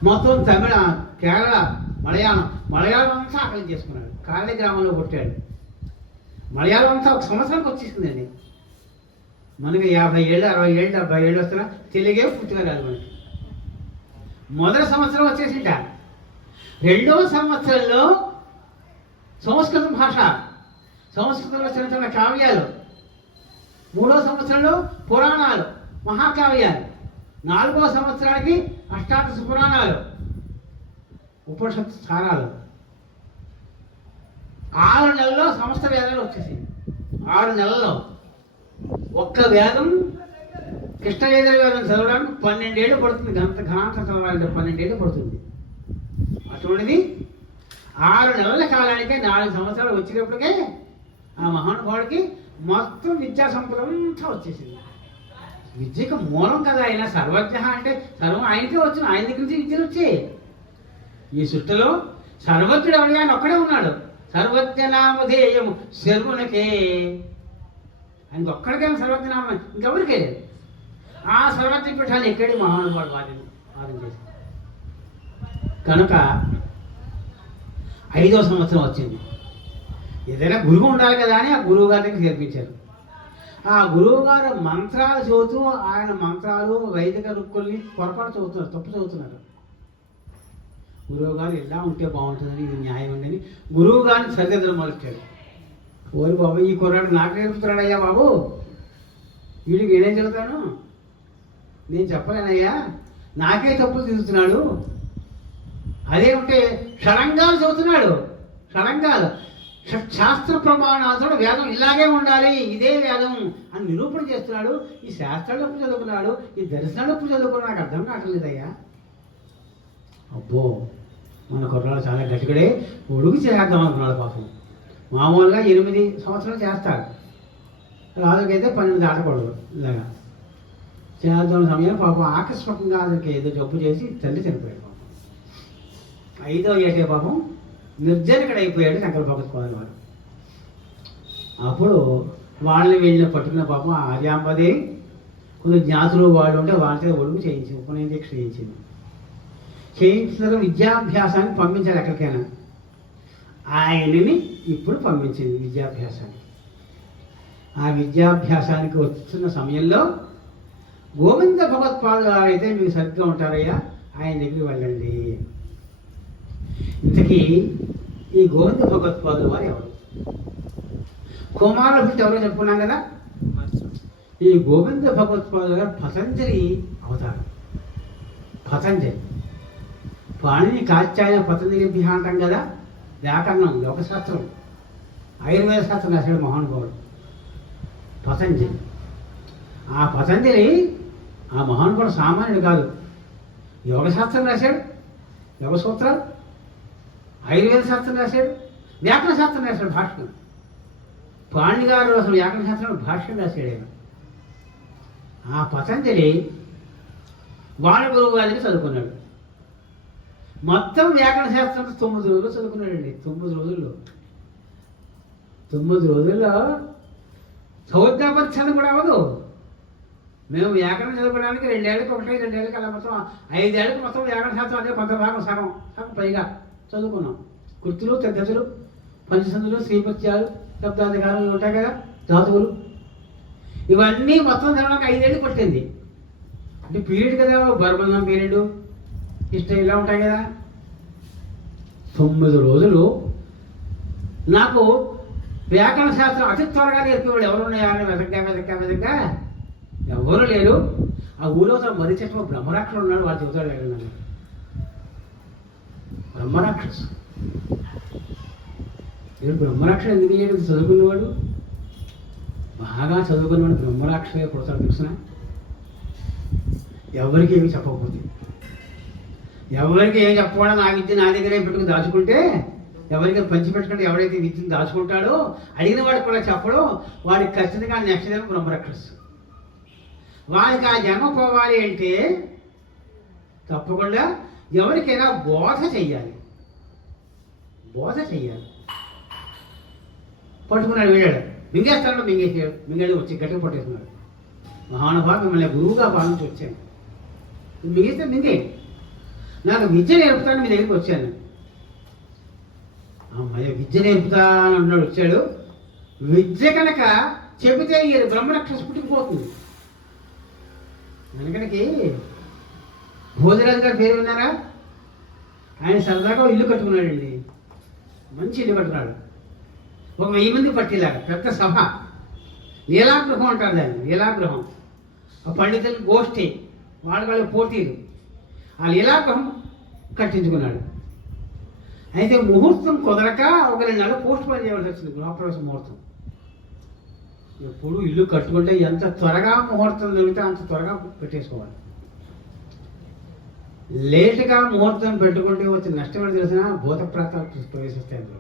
మొత్తం తమిళ, కేరళ, మలయాళం అంతా ఆకలి చేసుకున్నాడు. కాళీ గ్రామంలో పుట్టాడు. మలయాళం అంతా ఒక సంవత్సరానికి వచ్చేసిందండి. మనకి 50 ఏళ్ళు, 60 ఏళ్ళు, 70 ఏళ్ళు వస్తున్నా తెలుగే పూర్తిగా రాదు మనకి. మొదటి సంవత్సరం వచ్చేసింట. రెండవ సంవత్సరంలో సంస్కృత భాష, సంస్కృతంలో చిన్న చిన్న కావ్యాలు. మూడవ సంవత్సరంలో పురాణాలు, మహాకావ్యాలు. 4వ సంవత్సరానికి అష్టాదశ పురాణాలు, ఉపనిషత్తు సారాలు. 6 నెలల్లో సమస్త వేదాలు వచ్చేసింది. 6 నెలల్లో ఒక్క వేదం, కృష్ణవేద వేదం చదవడానికి 12 ఏళ్ళు పడుతుంది. ఘనాంతం చదవాలంటే 12 ఏళ్ళు పడుతుంది. అటువంటిది 6 నెలల కాలానికే 4 సంవత్సరాలు వచ్చేటప్పటికే ఆ మహానుభావుడికి మొత్తం విద్యా సంపద అంతా వచ్చేసింది. విద్యకు మూలం కదా ఆయన. సర్వజ్ఞ అంటే సర్వం ఆయనకే వచ్చిన, ఆయన దగ్గర నుంచి విద్యలు వచ్చాయి. ఈ సృష్టిలో సర్వజ్ఞుడు ఎవరి ఆయన ఒక్కడే ఉన్నాడు. సర్వజ్ఞనామధేయము శర్వునికే, ఆయనకి ఒక్కడికైనా సర్వజ్ఞనామం, ఇంకెవరికే లేదు. ఆ సర్వజ్ఞ పీఠాన్ని ఎక్కడి మహానుభావుడు వాదన చేసి కనుక 5వ సంవత్సరం వచ్చింది. ఏదైనా గురువు ఉండాలి కదా అని ఆ గురువు గారి దగ్గర చేర్పించారు. ఆ గురువు గారు మంత్రాలు చదువుతూ ఆయన మంత్రాలు వైదిక రుక్కుల్ని పొరపాటు చదువుతున్నారు, తప్పు చదువుతున్నారు. గురువు గారు ఇలా ఉంటే బాగుంటుందని, ఇది న్యాయం అండి అని గురువు గారిని సరిదిద్దడం మొదలెట్టాడు. ఓరి బాబు, ఈ కుర్రాడు నాకు నేర్పుతున్నాడయ్యా బాబు, వీడికి నేనేం చెబుతాను, నేను చెప్పలేనయ్యా, నాకే తప్పులు దిద్దుతున్నాడు. అదేమిటే షడంగాలు చదువుతున్నాడు. షడంగాలు శాస్త్ర ప్రమాణాలతో వేదం ఇలాగే ఉండాలి, ఇదే వేదం అని నిరూపణ చేస్తున్నాడు. ఈ శాస్త్రాలు ఎప్పుడు చదువుకున్నాడు, ఈ దర్శనాలు ఎప్పుడు చదువుకున్నాడు, నాకు అర్థం కావట్లేదయ్యా. అబ్బో, మన కుర్రాడు చాలా గట్టిగడే ఒడుగు చేద్దాం అనుకున్నాడు పాపం. మామూలుగా 8 సంవత్సరాలు చేస్తాడు, రాజుకైతే 12 దాటకూడదు. ఇలాగా చేద్దాం సమయం పాపం ఆకస్మికంగా అతనికి ఏదో జబ్బు చేసి తల్లి చనిపోయాడు. పాపం 5వ ఏటే పాపం నిర్జనకుడైపోయాడు శంకర భగవత్పాదుల వారు. అప్పుడు వాళ్ళని వీళ్ళని పట్టుకున్న పాపం ఆర్యాంబదేవి కొంచెం జ్ఞాతులు వాళ్ళు ఉంటే వాళ్ళతో ఒడుగు చేయించింది, ఉపనయన దీక్ష చేయించింది. చేయించిన విద్యాభ్యాసానికి పంపించాలి ఎక్కడికైనా. ఆయనని ఇప్పుడు పంపించింది విద్యాభ్యాసానికి. ఆ విద్యాభ్యాసానికి వస్తున్న సమయంలో గోవింద భగవత్పాదులు అయితే మీకు సరిగ్గా ఉంటారయ్యా, ఆయన దగ్గరికి వెళ్ళండి. ఇంతకీ ఈ గోవింద భగవత్పాదుల వారు ఎవరు? కుమారుల గురించి ఎవరో చెప్పుకున్నాం కదా. ఈ గోవింద భగవత్పాదుల గారు పతంజలి అవతారం. పతంజలి పాణిని కాత్యాయన పతంజలి అంటాం కదా. వ్యాకరణం, యోగశాస్త్రం, ఆయుర్వేద శాస్త్రం రాశాడు మహానుభావుడు పతంజలి. ఆ పతంజలి ఆ మహానుభావుడు సామాన్యుడు కాదు. యోగశాస్త్రం రాశాడు, యోగ సూత్రాలు, ఆయుర్వేద శాస్త్రం రాశాడు, వ్యాకరణ శాస్త్రం రాశాడు, భాష్యం. పాణి గారు అసలు వ్యాకరణ శాస్త్రం భాష్యం రాశాడు ఆయన. ఆ పతంజలి వాళ్ళ గురువు గారికి చదువుకున్నాడు. మొత్తం వ్యాకరణ శాస్త్రం 9 రోజులు చదువుకున్నాడండి. 9 రోజుల్లో 9 రోజుల్లో సౌద్యాపరిచయం కూడా అవ్వదు. మేము వ్యాకరణం చదువుకోవడానికి 2 ఏళ్ళకి 2 ఏళ్ళకి అలా మొత్తం 5 ఏళ్ళకి మొత్తం వ్యాకరణ శాస్త్రం అదే కొంత భాగం సగం పైగా చదువుకున్నాం. కృతులు, తగ్గతులు, పంచసందులు, శ్రీపత్యాలు, శబ్దాధికారాలు ఉంటాయి కదా, ధాతువులు, ఇవన్నీ మొత్తం చదవడానికి 5 ఏళ్ళు పట్టింది. అంటే పీరియడ్ కదా, బర్బంధం పీరియడ్, ఇష్టం ఇలా ఉంటాయి కదా. 9 రోజులు నాకు వ్యాకరణ శాస్త్రం అతి త్వరగా నేర్పేవాళ్ళు ఎవరు ఉన్నాయని వెతగ్గా ఎవరు లేరు. ఆ ఊళ్ళో మర్రి చెట్టు బ్రహ్మరాక్షసుడు ఉన్నాడు, వాడు చెబుతాడు నన్ను. బ్రహ్మరాక్షసు వీడు బ్రహ్మరాక్షసుడు ఎందుకు చేయడం? చదువుకున్నవాడు, బాగా చదువుకున్నవాడు బ్రహ్మరాక్షసుడే పుడతాడు తెలుసిన. ఎవరికి ఏమి చెప్పకపోతే, ఎవరికి ఏం చెప్పకుండా నా విద్య నా దగ్గరే పెట్టుకుని దాచుకుంటే, ఎవరికి పంచిపెట్టుకుంటే ఎవరైతే విద్యను దాచుకుంటాడో అడిగిన వాడికి కూడా చెప్పడం, వాడికి ఖచ్చితంగా నెక్స్ట్ జన్మ బ్రహ్మరాక్షసు. వాడికి ఆ జన్మ పోవాలి అంటే తప్పకుండా ఎవరికైనా బోధ చెయ్యాలి. పట్టుకున్నాడు, వెళ్ళాడు, మింగేస్తాడు, మింగాడు, వచ్చి గట్టిగా పట్టేస్తున్నాడు. మహానుభావం, మిమ్మల్ని గురువుగా భావించి వచ్చాను, మింగేస్తే మింగేయండి, నాకు విద్య నేర్పుతాను, మీ దగ్గరికి వచ్చాను. అమ్మాయి విద్య నేర్పుతా అని అన్నాడు, వచ్చాడు. విద్య కనుక చెబితే ఈ బ్రహ్మరాక్షసు పుట్టుకుపోతుంది. వెనకడికి భోజరాజు గారి పేరు విన్నారా? ఆయన సరదాగా ఇల్లు కట్టుకున్నాడండి, మంచి ఇల్లు కట్టుకున్నాడు. 1000 మంది పట్టేలాగా పెద్ద సభ, లీలాగృహం అంటారు దాన్ని, లీలాగృహం. ఆ పండితులు గోష్ఠి, వాళ్ళ పోటీలు, ఆ లీలాగృహం కట్టించుకున్నాడు. అయితే ముహూర్తం కుదరక 1 నెల పోస్ట్ పోన్ చేయవలసి వచ్చింది, గృహప్రవేశ ముహూర్తం. ఎప్పుడు ఇల్లు కట్టుకుంటే ఎంత త్వరగా ముహూర్తం దొరికితే అంత త్వరగా పెట్టేసుకోవాలి. లేటుగా ముహూర్తం పెట్టుకుంటే వచ్చే నష్టం ఏంటో తెలిసిన, భూతప్రాతాలు ప్రవేశిస్తాయి. అందులో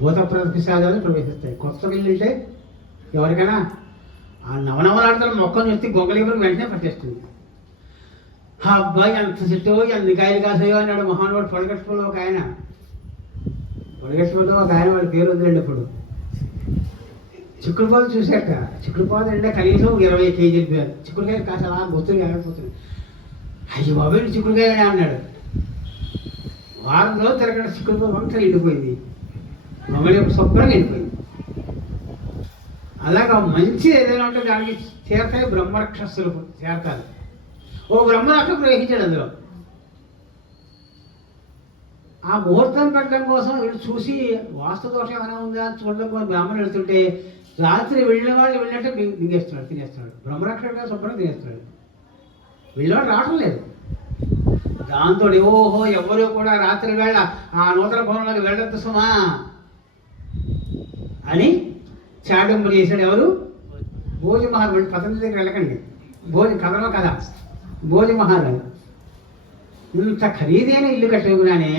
భూతప్రాత పిశాచాలు ప్రవేశిస్తాయి. కొత్త ఇల్లు అంటే ఎవరికైనా ఆ నవనవలాడతారు మొక్కను చూస్తే గొంగళీపురం వెంటనే పట్టేస్తుంది. ఆ అబ్బాయి ఎంత చెట్టో ఎన్ని కాయలు కాసాయో అన్నాడు మహానుభావుడు. పొడగట్టులో ఒక ఆయన వాడి పేరు వదిలేండి. ఇప్పుడు చిక్కుడుపాదు చూశాక, చిక్కుడుపాదు అంటే కనీసం 20 కేజీలు పేరు. చిక్కుడుకాయ కాస్త అలా గుర్తులు ఆగిపోతుంది. అయ్యి బాబు చిక్కుడుకాయ అన్నాడు. వారం రోజులు తిరగడం చిక్కుడుపాదు వంటలు ఎండిపోయింది, మమ్మల్ని శుభ్రంగా ఎండిపోయింది. అలాగా మంచి ఏదైనా ఉంటే దానికి చేరతాయి బ్రహ్మరాక్షసులు, చేరతారు. ఓ బ్రహ్మరాక్షసుడు ప్రవేశించాడు అందులో. ఆ ముహూర్తం పెట్టడం కోసం వీళ్ళు చూసి వాస్తు దోషం ఏమైనా ఉందా అని చూడడం కోసం బ్రాహ్మణులు వెళ్తుంటే రాత్రి వెళ్ళిన వాళ్ళు వెళ్ళినట్టు మింగేస్తున్నాడు, తినేస్తున్నాడు. బ్రహ్మరాక్షసుడుగా శుభ్రంగా తినేస్తున్నాడు. వెళ్ళేవాడు రావడం లేదు. దాంతో ఓహో ఎవరు కూడా రాత్రి వేళ ఆ నూతన భవనంలోకి వెళ్ళొద్దు సుమా అని చాటింపు చేశాడు. ఎవరు? భోజి మహారాజు. పతంజలి దగ్గర వెళ్ళకండి, భోజి కథలో కదా, భోజి మహారాజు ఇంత ఖరీదైన ఇల్లు కట్టుకున్నానే,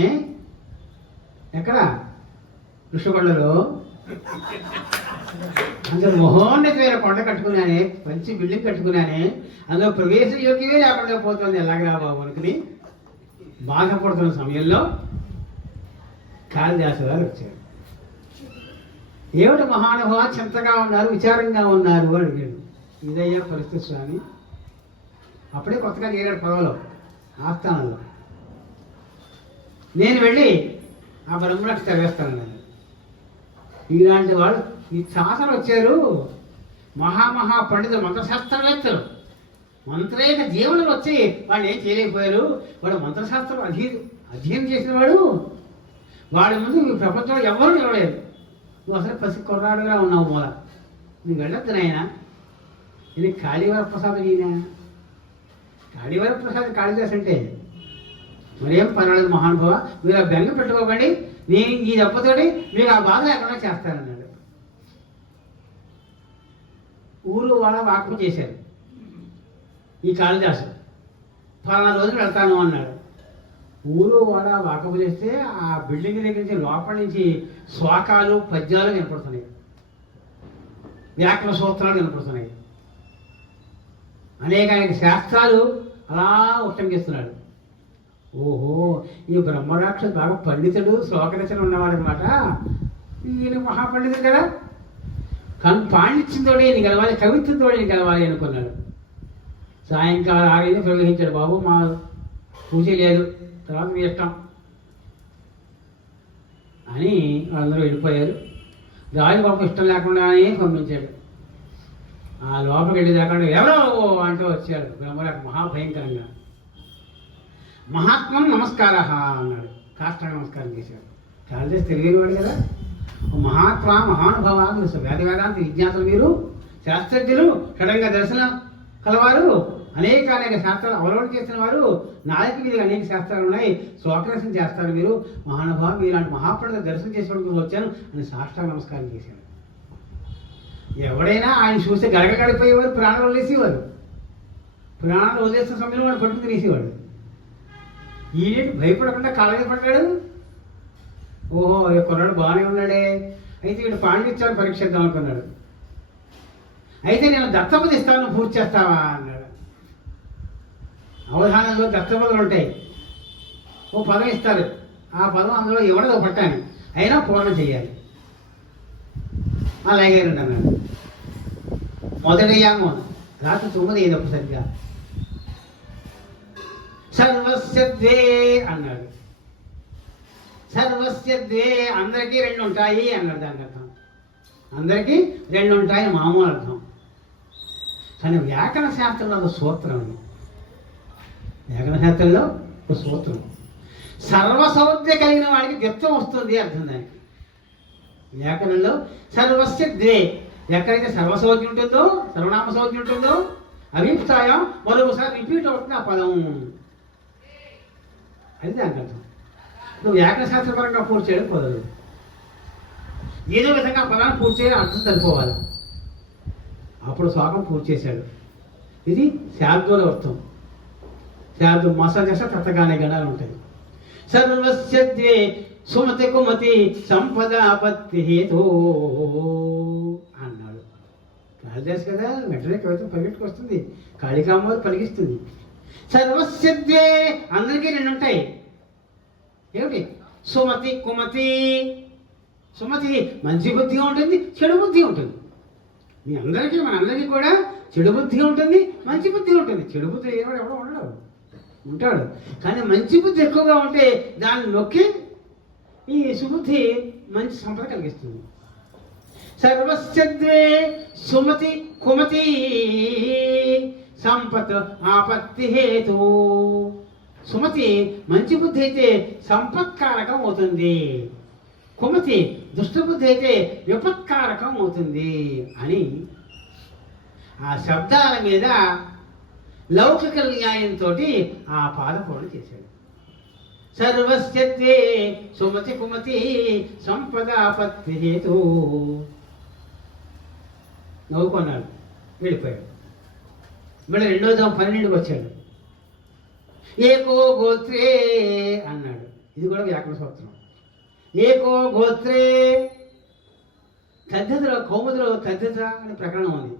ఎక్కడ? కృష్ణకొండలో అందులో మహోన్నతమైన కొండ కట్టుకున్నానే, మంచి బిల్డింగ్ కట్టుకున్నానే, అందులో ప్రవేశ యోగ్యమే లేకుండా పోతుంది ఎలాగా బాబు అనుకుని బాధపడుతున్న సమయంలో కాళిదాసు గారు వచ్చారు. ఏమిటి మహానుభావ చింతగా ఉన్నారు, విచారంగా ఉన్నారు అని అడిగాడు. ఇదయ్యా పరిస్థితి స్వామి. అప్పుడే కొత్తగా చేరాడు పదవిలో, ఆస్థానంలో. నేను వెళ్ళి ఆ బ్రహ్మరాక్ష చదివేస్తాను. ఇలాంటి వాళ్ళు ఈ శాసనం వచ్చారు, మహామహా పండితులు, మంత్రశాస్త్రవేత్తలు, మంత్రేక జీవనులు వచ్చి వాళ్ళు ఏం చేయలేకపోయారు. వాడు మంత్రశాస్త్రం అధ్యయనం చేసిన వాడి ముందు ఈ ప్రపంచంలో ఎవరు నిలవలేదు. నువ్వు అసలు పసి కుర్రాడుగా ఉన్నావు మూల, నువ్వు వెళ్ళొద్దు నాయన. ఇది కాళీవరప్రసాద్. ఈయన కాళీవరప్రసాద్ కాళిదాస్ అంటే మరేం పర్వాలేదు మహానుభావ, మీరు ఆ బెంగ పెట్టుకోకండి, నేను ఈ దెబ్బతోటి మీరు ఆ బాధ లేకుండా చేస్తానన్నాడు. ఊరు వాళ్ళ వాకపు చేశారు. ఈ కాళిదాసు ఫలానా రోజులు వెళ్తాను అన్నాడు. ఊరు వాళ్ళ వాకపు చేస్తే ఆ బిల్డింగ్ దగ్గర నుంచి లోపల నుంచి శ్లోకాలు, పద్యాలు వినపడుతున్నాయి, వ్యాకరణ సూత్రాలు వినపడుతున్నాయి, అనేక శాస్త్రాలు అలా ఉట్టంకిస్తున్నాడు. ఓహో, ఈ బ్రహ్మరాక్షసు బాగా పండితుడు, శ్లోకరచన ఉన్నవాడు అనమాట. ఈయన మహాపండితుడు కదా, కానీ పాండిత్యంతో ఈయన గెలవాలి, కవిత్వంతో ఈయన గెలవాలి అనుకున్నాడు. సాయంకాలం 6 ప్రవేశించాడు. బాబు మా పూజ లేదు, తర్వాత మీ ఇష్టం అని అందరూ వెళ్ళిపోయారు. రాజు పాపం ఇష్టం లేకుండానే పంపించాడు. ఆ లోపలికి వెళ్ళేదాకా ఎవరో అంటూ వచ్చాడు బ్రహ్మరాకు మహాభయంకరంగా. మహాత్మను నమస్కార అన్నాడు. కాష్టాంగ నమస్కారం చేశాడు. చాలా చేసి తెలియనివాడు కదా. మహాత్మ మహానుభావ వేదాంత విజ్ఞాతులు, మీరు శాస్త్రజ్ఞులు, షడంగ దర్శనం కలవారు, అనేక శాస్త్రాలు అవలోకనం చేసిన వారు, నాయకు మీద అనేక శాస్త్రాలు ఉన్నాయి, శ్లోకదర్శనం చేస్తారు మీరు, మహానుభావ మీలాంటి మహాప్రద దర్శనం చేసుకోవడానికి వచ్చాను అని సాష్టాంగ నమస్కారం చేశాడు. ఎవడైనా ఆయన చూస్తే గడగడిపోయేవారు, ప్రాణాలు వదిలేసేవారు. ప్రాణాలు వదిలేసిన సమయంలో వాడు పట్టుకు తినేసేవాడు. ఈయన భయపడకుండా కాళ్ళ మీద పడ్డాడు. ఓహో ఈ కుర్రాడు బాగానే ఉన్నాడే, అయితే వీడు పాండిత్యాన్ని పరీక్షిద్దాం అనుకున్నాడు. అయితే నేను దత్తపది ఇస్తాను, పూర్తి చేస్తావా అన్నాడు. అవధానంలో దత్తపదులు ఉంటాయి. ఓ పదం ఇస్తారు, ఆ పదం అందులో ఎవడదో పట్టాను, అయినా పూర్ణం చేయాలి. అలాగే అన్నాడు. మొదటయ్యాము రాత్రి 9 అయినప్పుడు సరిగ్గా సర్వస్య ద్వే అన్నాడు. సర్వస్య ద్వే, అందరికీ 2 ఉంటాయి అన్నాడు. దానికి అర్థం అందరికీ 2 ఉంటాయని మామూలు అర్థం. కానీ వ్యాకరణ శాస్త్రంలో ఒక సూత్రం, వ్యాకరణ శాస్త్రంలో ఒక సూత్రం, సర్వసౌద్య కలిగిన వాడికి ద్విత్వం వస్తుంది అర్థం. దానికి వ్యాకరణంలో సర్వస్య ద్వే, ఎక్కడైతే సర్వసౌజ్ఞ ఉంటుందో, సర్వనామ సౌజ్ఞ ఉంటుందో, అభిప్రాయం మరొకసారి రిపీట్ అవుతుంది ఆ పదం. అది దానికి అర్థం. నువ్వు వ్యాకరణ శాస్త్రపరంగా పూర్తి చేయడం కుదరదు. ఏదో విధంగా ఆ పదాన్ని పూర్తి చేయడం అర్థం సరిపోవాలి. అప్పుడు శ్లోకం పూర్తి చేశాడు. ఇది శార్దూల అర్థం. శార్దు మసదశ తత్తగానే గణాలు ఉంటాయి. సర్వస్య ద్వే సుమతి కుమతి సంపదాపత్తి హేతో అన్నాడు. కాళిదాసు కదా, వెంటనే కవిత పరిగెట్టుకు వస్తుంది, కాళికాంబ పలిగిస్తుంది. సర్వస్య ద్వే, అందరికీ 2 ఉంటాయి. ఏమిటి? సుమతి కుమతి. సుమతి మంచి బుద్ధి ఉంటుంది, చెడు బుద్ధి ఉంటుంది. మీ అందరికీ, మనందరికీ కూడా చెడు బుద్ధి ఉంటుంది, మంచి బుద్ధి ఉంటుంది. చెడు బుద్ధి ఎవడో ఉండడు, ఉంటాడు. కానీ మంచి బుద్ధి ఎక్కువగా ఉంటే దాన్ని నొక్కి ఈ సుబుద్ధి మంచి సంపద కలిగిస్తుంది. సర్వస్య ద్వే సుమతి కుమతి సంపత్ ఆపత్తి హేతు. సుమతి మంచి బుద్ధి అయితే సంపత్కారకం అవుతుంది, కుమతి దుష్టబుద్ధి అయితే విపత్కారకం అవుతుంది అని ఆ శబ్దాల మీద లౌకిక న్యాయంతో ఆ పాదపూర్ణ చేశాడు. సర్వస్య ద్వే సుమతి కుమతి సంపదాపత్తి హేతు. నవ్వుకున్నాడు, వెళ్ళిపోయాడు. మళ్ళీ 12కి వచ్చాడు. ఏకో గోత్రే అన్నాడు. ఇది కూడా వ్యాకరణ సూత్రం. ఏకో గోత్రే, తద్ధితలో కౌముదిలో తద్ధిత అని ప్రకరణం ఉంది.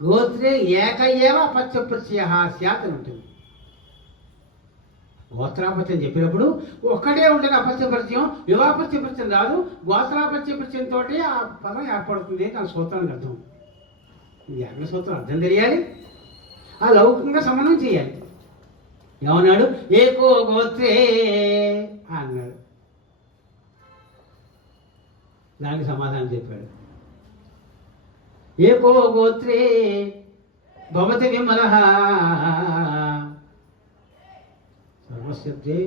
గోత్రే ఏక ఏవ అపత్యప్రత్యయ స్యాత్ అని ఉంటుంది. గోత్రాపత్యం చెప్పినప్పుడు ఒక్కడే ఉంటుంది అపత్యప్రత్యయం, యువాపత్యప్రత్యయం రాదు. గోత్రాపత్యప్రత్యంతో ఆ పదం ఏర్పడుతుంది. దాని సూత్రానికి అర్థం, వ్యాకరణ సూత్రం అర్థం తెలియాలి, ఆ లౌకికంగా సమన్వయం చేయాలి. ఏమన్నాడు? ఏకో గోత్రే అన్నాడు. దానికి సమాధానం చెప్పాడు. ఏకో గోత్రే భవతి విమలః సర్వస్య ద్వే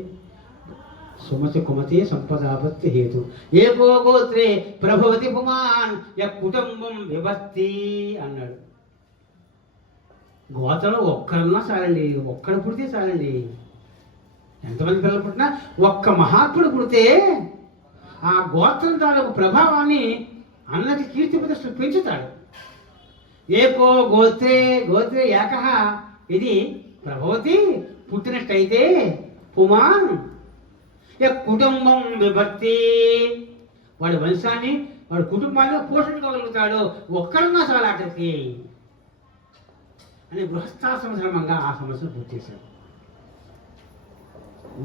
సుమతి కుమతి సంపదాపత్తి హేతు. ఏకో గోత్రే ప్రభవతి పుమాన్ య కుటుంబం విభక్తి అన్నాడు. గోత్రంలో ఒక్కరున్నా చాలండి, ఒక్కడు పుడితే చాలండి. ఎంతమంది పిల్లలు పుట్టినా ఒక్క మహాత్ముడు పుడితే ఆ గోత్రం తాలూకు ప్రభావాన్ని అన్నకి కీర్తి ప్రతిష్టలు పెంచుతాడు. ఏకో గోత్రే, గోత్రే ఏకః, ఇది ప్రభవతి పుట్టినట్టయితే పుమాన్ య కుటుంబం విభక్తి, వాడి వంశాన్ని వాడి కుటుంబాన్ని పోషించుకోగలుగుతాడు. ఒక్కడున్నా చాలా అక్కడికి అని గృహస్థాశ్రమ ధర్మంగా ఆ సమస్యను పూర్తి చేశాడు.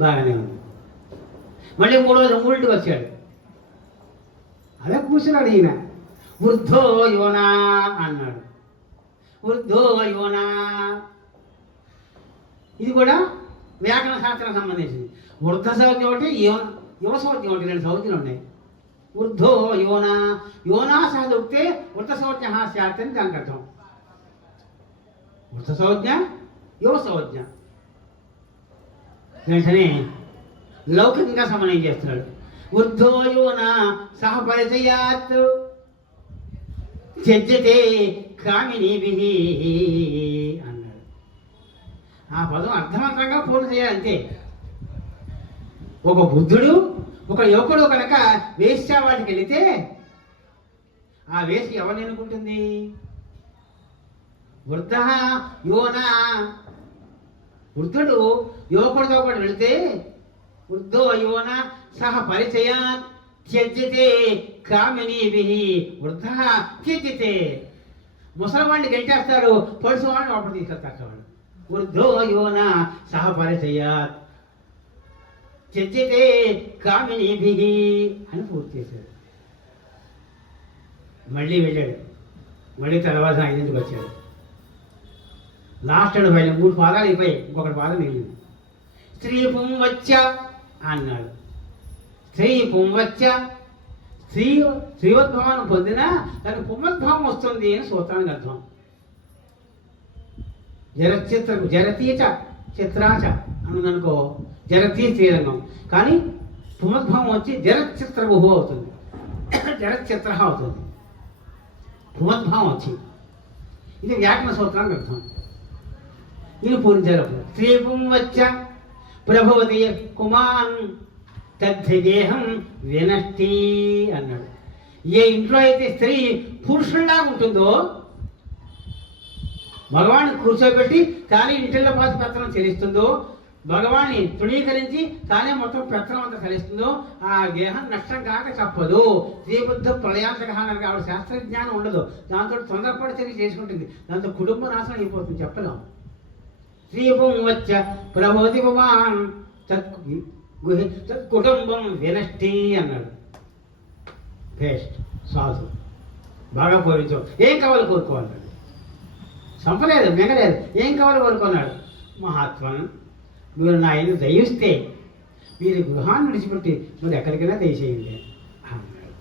బాగానే ఉంది. మళ్ళీ 3ంటికి వచ్చాడు. అదే కూర్చున్నాడు ఈయన. వృద్ధో యోనా అన్నాడు. వృద్ధో యోనా, ఇది కూడా వ్యాకరణ శాస్త్రానికి సంబంధించింది. వృద్ధ సౌజ్ఞ ఒకటి, యువ సంవత్సరం ఒకటి 2 సంవత్సరాలు ఉన్నాయి. వృద్ధో యోనా యోనా సహదుక్తే వృత సంవత్స శాత్ అని దానికి అర్థం. వృత సంవత్స యువ సంవత్స. వెంటనే లౌకికంగా సమన్వయం చేస్తున్నాడు. వృద్ధో యోనా సహ పరిచయాత్ త్యజ్యతే కామినీభిః అన్నాడు. ఆ పదం అర్థవంతంగా పూర్ణ చేయాలంతే. ఒక బుద్ధుడు ఒక యువకుడు కనుక వేశ్యావాటికి వెళితే ఆ వేసి ఎవరిని ఎన్నుకుంటుంది? వృద్ధ యోన. వృద్ధుడు యువకుడితో పాటు వెళితే వృద్ధో యోన సహ పరిచయాత్ త్యజ్యతే కామినీభిః వృద్ధ త్యజ్యతే. ముసలివాడిని గంటేస్తాడు, పడుసువాడిని లోపల తీసుకొస్తాడు. వృద్ధో యోన సహ పరిచయాత్ త్యజ్యతే కామినీభిః అని పూర్తి చేశాడు. మళ్ళీ వెళ్ళాడు. మళ్ళీ తర్వాత 5ంటికి వచ్చాడు. లాస్ట్ 3 పాదాలు అయిపోయాయి, ఇంకొకటి పాదం మిగిలింది. స్త్రీ పుంవచ్చ అన్నాడు. స్త్రీ పుంవచ్చ, స్త్రీవద్భావాన్ని పొందినా దానికి పుమ్మద్భావం వస్తుంది అని సూత్రానికి అర్థం. జరతీచ చిత్రాచ అనుకో, జరతీ స్త్రీరంగం, కానీ పుమద్భావం వచ్చి జరచిత్రబహు అవుతుంది, జరచిత్ర అవుతుంది. పుమద్భావం వచ్చి ఇది వ్యాకరణ సూత్రానికి అర్థం. ఇది పూరించారు. స్త్రీ పుంవచ్చ ప్రభవతి కుమాన్ తద్ధిగేహం వినష్టి అన్నాడు. ఏ ఇంట్లో అయితే స్త్రీ పురుషుల్లాగా ఉంటుందో, భగవాన్ని కూర్చోబెట్టి తానే ఇంటిలో పాతి పెత్తనం చెల్లిస్తుందో, భగవాన్ని తృణీకరించి తానే మొత్తం పెత్తనం అంతా చెల్లిస్తుందో, ఆ గేహం నష్టం కాక తప్పదు. శ్రీబుద్ధ ప్రళయాంతక ఆవిడ శాస్త్రజ్ఞానం ఉండదు, దాంతో తొందరపడి చర్య చేసుకుంటుంది, దాంతో కుటుంబ నాశనం అయిపోతుంది. చెప్పలేం. శ్రీభూం వచ్చ ప్రభవతి భవాన్ కుటుంబం వినష్టి అన్నాడు. బెస్ట్ సాధు బాగా పూరించావు. ఏం కావాలి కోరుకోవాలి? సంపలేదు, మిగలేదు, ఏం కావాలి కోరుకున్నాడు. మహాత్మా, మీరు నా ఆయన దయిస్తే మీరు గృహాన్ని విడిచిపెట్టి మీరు ఎక్కడికైనా దయచేయండి అన్నాడు.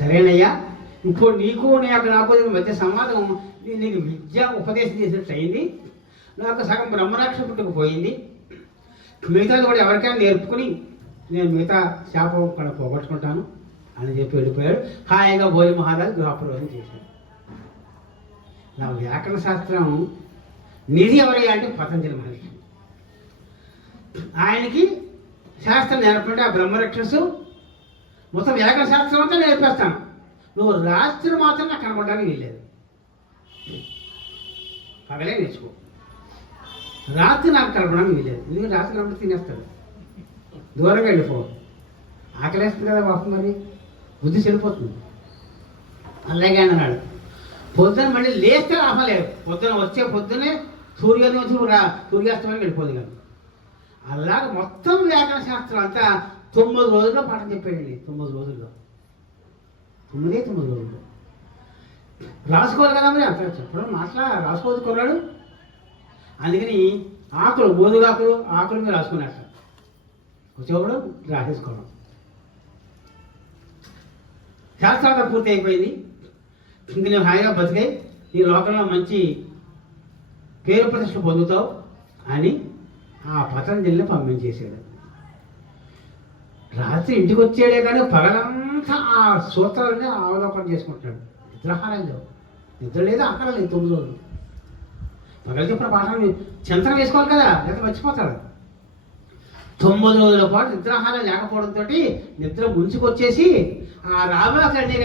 సరేనయ్యా, ఇప్పుడు నీకు నాకు మధ్య సంవాదం, నీకు విద్య ఉపదేశం చేసినట్టు అయింది. నాకు సగం బ్రహ్మరాక్ష పుట్టుకుపోయింది. మిగతాది కూడా ఎవరికైనా నేర్పుకుని నేను మిగతా శాపం కూడా పోగొట్టుకుంటాను అని చెప్పి వెళ్ళిపోయాడు. హాయిగా భోజ మహారాజు గృహప్రవేశం చేశాడు. నా వ్యాకరణ శాస్త్రం నిధి ఎవరయ్యా అంటే పతంజలి మహర్షి. ఆయనకి శాస్త్రం నేర్పంటే ఆ బ్రహ్మరక్షసు మొత్తం వ్యాకరణ శాస్త్రం అంతా నేర్పేస్తాను, నువ్వు రాత్రి మాత్రం నాకు కనపడడానికి వీల్లేదు, పగలే నేర్చుకో, రాత్రి నాకు కనపడడానికి వీల్లేదు. ఎందుకంటే రాత్రి కనపడి తినేస్తాడు, దూరంగా వెళ్ళిపో, ఆకలేస్తుంది కదా పాపం, మరి బుద్ధి చెడిపోతుంది. అలాగే అన్నాడు. పొద్దున మళ్ళీ లేస్తే లాభం లేదు, పొద్దునే సూర్యోదయం వచ్చి సూర్యాస్తమయం వెళ్ళిపోదు కానీ. అలాగే మొత్తం వ్యాకరణ శాస్త్రం అంతా 9 రోజుల్లో పాఠం చెప్పాడండి. 9 రోజుల్లో, 9 రోజుల్లో రాసుకోవాలి కదా మరి. అంత చెప్పడం రాసుకోవద్దు కొన్నాడు. అందుకని ఆకులు, మోదుగాకులు, ఆకుల మీద రాసుకున్నట్ట వచ్చేవాడు రాసేసుకోవడం. శాస్త్రాంతం పూర్తి అయిపోయింది. ఇంక నువ్వు హాయిగా బతికే ఈ లోకంలో మంచి పేరు ప్రతిష్టలు పొందుతావు అని ఆ పతంజలిని పంపించేశాడు. రాత్రి ఇంటికి వచ్చాడే కానీ పగలంతా ఆ సూత్రాలన్నీ అవలోకనం చేసుకుంటున్నాడు. నిద్రాహారం లేవు, నిద్ర లేదు, ఆకలి లేదు. 9 రోజులు పగలు చెప్పిన పాఠాన్ని చంద్రం వేసుకోవాలి కదా, లేదా మర్చిపోతాడు. 9 రోజుల పాటు నిద్రాహారం లేకపోవడంతో నిద్ర ముంచుకొచ్చేసి ఆ రావాకన్నీ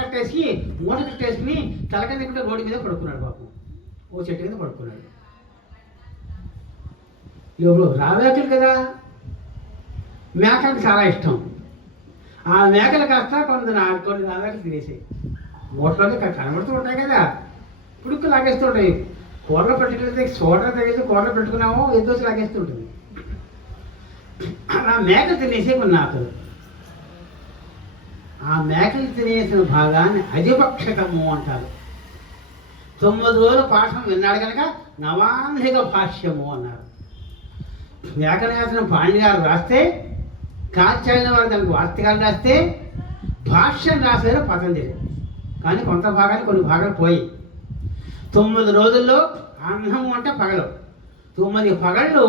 కట్టేసి మూట కట్టేసుకుని తలకింద రోడ్డు మీద పడుకున్నాడు. పాపం ఓ చెట్టు మీద పడుకున్నాడు. ఇప్పుడు రావాకులు కదా, మేకలకు చాలా ఇష్టం. ఆ మేకలు కాస్త కొన్ని రావాకులు తినేసాయి. మూటలోకి కనబడుతూ ఉంటాయి కదా, పుడుక్కు లాగేస్తూ ఉంటాయి. కూరలో పెట్టుకెళ్తే సోడా తగిలితే కూరలో పెట్టుకున్నామో ఎద్దోసి లాగేస్తూ ఉంటుంది. అలా మేకలు తినేసే కొన్ని ఆకులు. ఆ మేకలు తినేసిన భాగాన్ని అధిపక్షకము అంటారు. 9 రోజుల పాఠం విన్నాడు కనుక నవాంధిక భాష్యము అన్నారు. వ్యాకరణాసనం పాణి గారు రాస్తే కాచాయన వారు దానికి వార్తకాలు రాస్తే భాష్యం రాశారు పతంజలి. కానీ కొంత భాగాలు కొన్ని భాగాలు పోయి 9 రోజుల్లో అన్నం అంటే పగలు 9 పగళ్ళు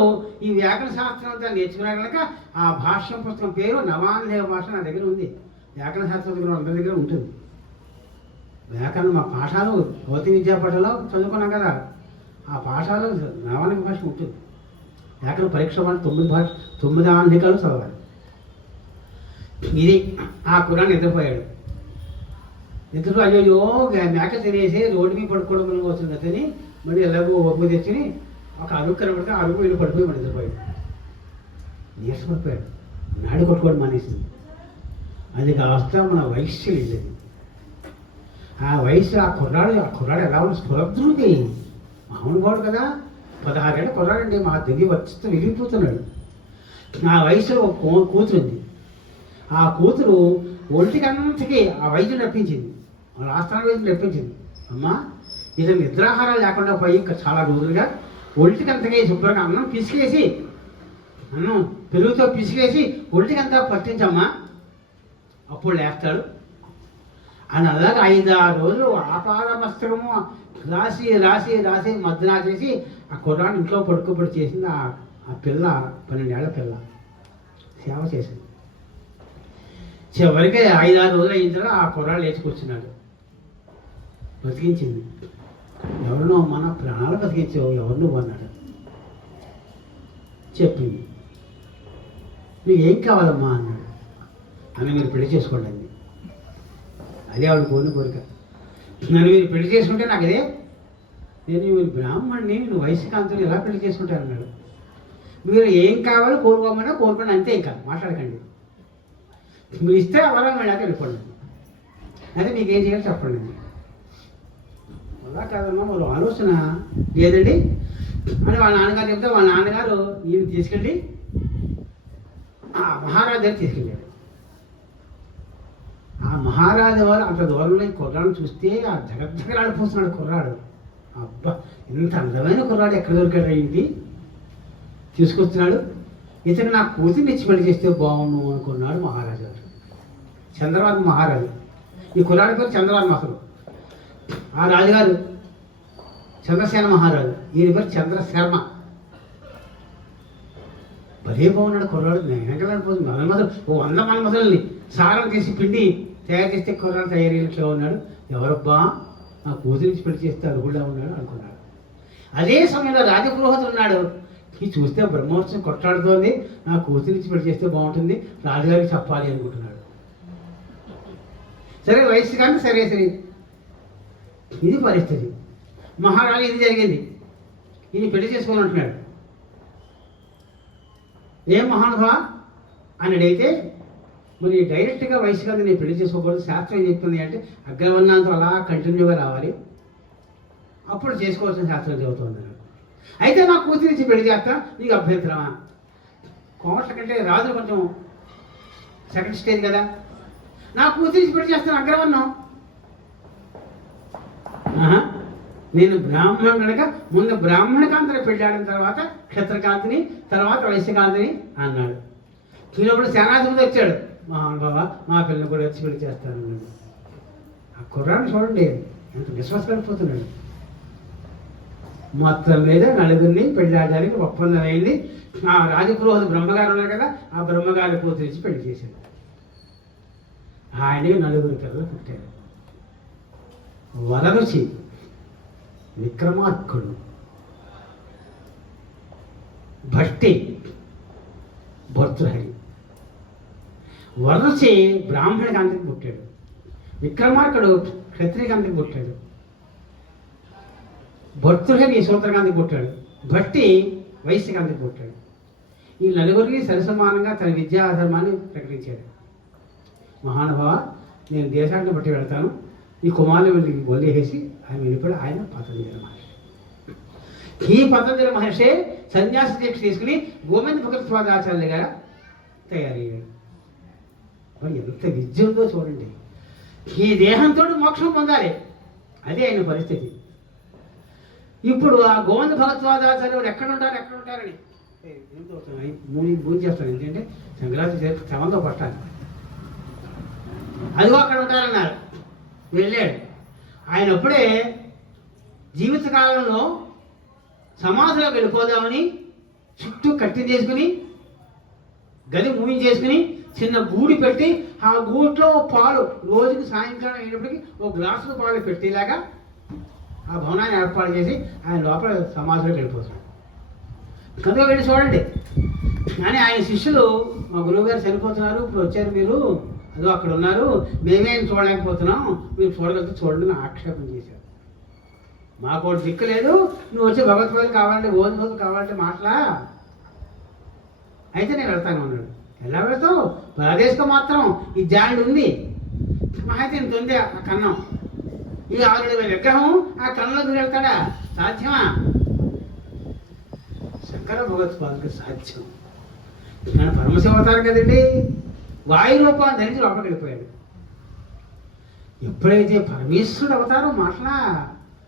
ఈ వ్యాకరణ శాస్త్రం అంతా నేర్చుకున్నా కనుక ఆ భాష్యం పుస్తకం పేరు నవాన్హేవ భాష నా దగ్గర ఉంది. వ్యాకరణ శాస్త్రం దగ్గర అందరి దగ్గర ఉంటుంది. వ్యాకరణం మా పాఠాలు భౌతిక విద్యా పాఠాలు చదువుకున్నాం కదా, ఆ పాఠాలు నవానిక భాష ఉంటుంది. వ్యాకరణ పరీక్ష వాళ్ళు 9 ఆన్నికాలు చదవాలి. ఇది ఆ కుర్రాన్ని నిద్రపోయాడు. నిద్రపో అయ్యో మేక తినేసి రోడ్డు మీద పడుకోవడం వచ్చింది అతని మళ్ళీ ఎలాగో ఒప్పు తెచ్చుని ఒక అరుగు కనబడితే అరుగు వీళ్ళు పడిపోయి మన నిద్రపోయాడు. నీరస పడిపోయాడు. నాడు కొట్టుకోవడం మానేసింది. అది కాస్త మన వయస్సు లేదు. ఆ వయసు ఆ కుర్రాడు ఎలా ఉన్న స్ఫురద్రుడి మామూలు వాడు కదా, 16 ఏళ్ళ కుర్రాడండి. మా దిగి వచ్చి విరిగిపోతున్నాడు. ఆ వయసులో ఒక కూతురు ఉంది. ఆ కూతురు ఒంటికి అన్నంతకి ఆ వైద్యుడు రప్పించింది, వాళ్ళ ఆస్థాన వైద్యుడు రప్పించింది. అమ్మా ఇతను నిద్రాహారాలు లేకుండా పోయి ఇంకా చాలా రోజులుగా ఒంటికి అంతగా శుభ్రంగా అన్నం పిసికేసి అన్నం పెరుగుతో పిసికేసి ఒంటికి అంతా పట్టించమ్మా, అప్పుడు లేస్తాడు అని. అలాగే 5-6 రోజులు ఆపాద మస్తకము రాసి రాసి రాసి మద్దనా చేసి ఆ కుర్రాన్ని ఇంట్లో పడుకోబడి చేసింది. ఆ పిల్ల 12 ఏళ్ల పిల్ల సేవ చేసింది. చివరికి 5-6 రోజులు అయిన తర్వాత ఆ కుర్రాడు లేచి కూర్చున్నాడు. బతికించింది. ఎవరినో మన ప్రాణాలు బతికించావు, ఎవరు నువ్వు అన్నాడు. చెప్పింది. నీకు ఏం కావాలమ్మా అన్నాడు. అని మీరు పెళ్లి చేసుకోండి అంది. అదే ఆవిడ కోరిక. నన్ను మీరు పెళ్లి చేసుకుంటే నాకు అదే, నేను మీరు బ్రాహ్మణ్ణి, నేను వయసుకాంతులు ఎలా పెళ్లి చేసుకుంటారు అన్నాడు. మీరు ఏం కావాలో కోరుకోమన్నా కోరుకోండి, అంతే, ఇంకా మాట్లాడకండి. మీరు ఇస్తే వరం వెళ్ళాక వెళ్ళిపోండి, అదే మీకు ఏం చేయాలో చెప్పండి. అలా కాదమ్మా వాళ్ళు ఆలోచన లేదండి అని వాళ్ళ నాన్నగారు చెప్తే వాళ్ళ నాన్నగారు ఈయన తీసుకెళ్ళి ఆ మహారాజు దగ్గర తీసుకెళ్ళాడు. ఆ మహారాజు వారు అంత దూరంలో ఈ కుర్రాడు చూస్తే ఆ జగద్దగలాడిపోతున్నాడు కుర్రాడు. అబ్బా ఇంత అందమైన కుర్రాడు ఎక్కడ దొరికాడు అయింది, తీసుకొస్తున్నాడు. ఇతను నా కూతుర్ని ఇచ్చి పెళ్లి చేస్తే బాగుండు అనుకున్నాడు మహారాజు గారు. చంద్రవర్మ మహారాజు. ఈ కుర్రాడి పేరు చంద్రవర్మ. అసలు ఆ రాజుగారు చంద్రసేన మహారాజు, ఈయన పేరు చంద్రశర్మ. భలే బాగున్నాడు కుర్రాడు. వెనకలాడిపోతుంది. మన్మధులు 100 మన్మధుల్ని సారం తీసి పిండి తయారు చేస్తే కుర్రాడు తయారీలో ఉన్నాడు. ఎవరబ్బా నా కూతురి నుంచి పెళ్లి చేస్తే అరుగుళ్ళ ఉన్నాడు అనుకున్నాడు. అదే సమయంలో రాజపురోహితుడు ఉన్నాడు. ఇది చూస్తే బ్రహ్మోత్సవం కొట్లాడుతోంది, నా కూతురి నుంచి పెళ్లి చేస్తే బాగుంటుంది, రాజుగారికి చెప్పాలి అనుకుంటున్నాడు. సరే వయసు కానీ సరే ఇది పరిస్థితి. మహారాజు ఇది జరిగింది. ఈయన పెళ్లి చేసుకొని అంటున్నాడు. ఏం మహానుభా అని అడిగితే, మరి డైరెక్ట్గా వయసు కాదు నేను పెళ్లి చేసుకోకూడదు, శాస్త్రం ఏం చెప్తుంది అంటే అగ్రవర్ణాంతో అలా కంటిన్యూగా రావాలి, అప్పుడు చేసుకోవాల్సిన శాస్త్రం చెబుతుంది. అయితే నా కూతురి నుంచి పెళ్లి చేస్తా, నీకు అభ్యంతరమా? కోమట్ల కంటే రాజు కొంచెం సెకండ్ స్టేజ్ కదా, నా కూతురి నుంచి పెళ్లి చేస్తాను అగ్రవర్ణం. నేను బ్రాహ్మణుడు కనుక ముందు బ్రాహ్మణకాంతని పెళ్ళాడిన తర్వాత క్షత్రకాంతిని, తర్వాత వైశ్యకాంతిని అన్నాడు. చిన్నప్పుడు సేనాధిపతి వచ్చాడు. మహానుభావ మా పిల్లలు కూడా వచ్చి పెళ్లి చేస్తానన్నాడు. ఆ కుర్రాన్ని చూడండి ఎంత విశ్వాసపడిపోతున్నాడు. మొత్తం మీద నలుగురిని పెళ్ళాడడానికి ఒప్పందం అయింది. ఆ రాజపురోహిత బ్రహ్మగారు ఉన్నారు కదా, ఆ బ్రహ్మగారి కూతురు ఇచ్చి పెళ్లి చేశాడు. ఆయనకి 4 పిల్లలు పుట్టారు. వరరుచి, విక్రమార్కుడు, భట్టి, భర్తృహరి. వరరుచి బ్రాహ్మణకాంతికి పుట్టాడు. విక్రమార్కుడు క్షత్రియకాంతికి పుట్టాడు. భర్తృహరి శూద్రకాంతికి పుట్టాడు. భట్టి వైశ్యకాంతికి పుట్టాడు. ఈ 4 సరిసమానంగా తన విద్యాధర్మాన్ని ప్రకటించాడు. మహానుభావ నేను దేశాన్ని బట్టి వెళ్తాను, ఈ కుమారుని వెళ్ళి వదిలేసి ఆయన వెళ్ళిపోయి ఆయన పతంజలి మహర్షి. ఈ పతంజలి మహర్షి సన్యాస దీక్ష తీసుకుని గోవింద భగవత్పాదాచార్యులుగా తయారయ్యాడు. మరి ఎంత విద్య ఉందో చూడండి. ఈ దేహంతో మోక్షం పొందాలి, అదే ఆయన పరిస్థితి. ఇప్పుడు ఆ గోవింద భగవత్పాదాచార్యులు ఎక్కడుంటారని పూజ చేస్తాను. ఎందుకంటే సంక్రాంతి చేతి శవంతో పట్టాలి. అదిగో అక్కడ ఉంటారన్నారు. వెళ్ళాడు. ఆయన అప్పుడే జీవితకాలంలో సమాధిలోకి వెళ్ళిపోదామని చుట్టూ కట్టి చేసుకుని గది చేసుకుని చిన్న గూడి పెట్టి ఆ గూట్లో పాలు రోజుకి సాయంకాలం అయినప్పటికీ ఒక గ్లాసులో పాలు పెట్టేలాగా ఆ భవనాన్ని ఏర్పాటు చేసి ఆయన లోపల సమాధిలోకి వెళ్ళిపోతాడు. కనుక వెళ్ళి చూడండి. కానీ ఆయన శిష్యులు మా గురువు గారు చనిపోతున్నారు, ఇప్పుడు వచ్చారు మీరు, అదో అక్కడ ఉన్నారు, మేమేం చూడలేకపోతున్నాం, మీరు చూడగలిగితే చూడండి ఆక్షేపం చేశారు. మాకు ఒకటి దిక్కు లేదు, నువ్వు వచ్చి భగవద్గీత కావాలంటే ఓన్ కావాలంటే మాటలా, అయితే నేను వెళ్తాను అన్నాడు. ఎలా వెళ్తావు? ప్రదేశంతో మాత్రం ఈ జాయింట్ ఉంది, మా అయితే ఇంత ఉంది ఆ కన్నం, ఈ 6,000 విగ్రహం ఆ కన్నంలో వెళ్తాడా? సాధ్యమా? శంకర భగవత్పాదులకు సాధ్యం. కానీ పరమశివ అవతారం కదండి, వాయు రూపాన్ని ధరించి లోపలికి వెళ్ళిపోయాడు. ఎప్పుడైతే పరమేశ్వరుడు అవతారం మాటలా,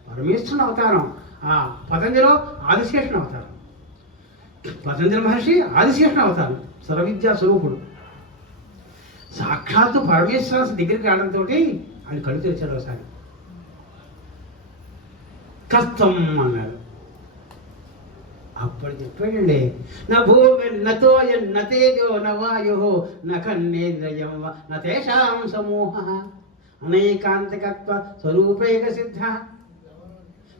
పరమేశ్వరుడు అవతారం ఆ పతంజలిలో ఆదిశేషుని అవతారం, పతంజలి మహర్షి ఆదిశేషుని అవతారం, సర్వవిద్యా స్వరూపుడు. సాక్షాత్తు పరమేశ్వర దగ్గరికి రావడంతో ఆయన కళ్ళు తెరిచాడు. ఒకసారి కష్టం అన్నాడు. అప్పుడు చెప్పాడండి, నా భూమి నతో నతేజో నవాయు నఖన్నేంద్రియం నతేషాం సమూహ అనేకాంతకత్వ స్వరూపేక సిద్ధ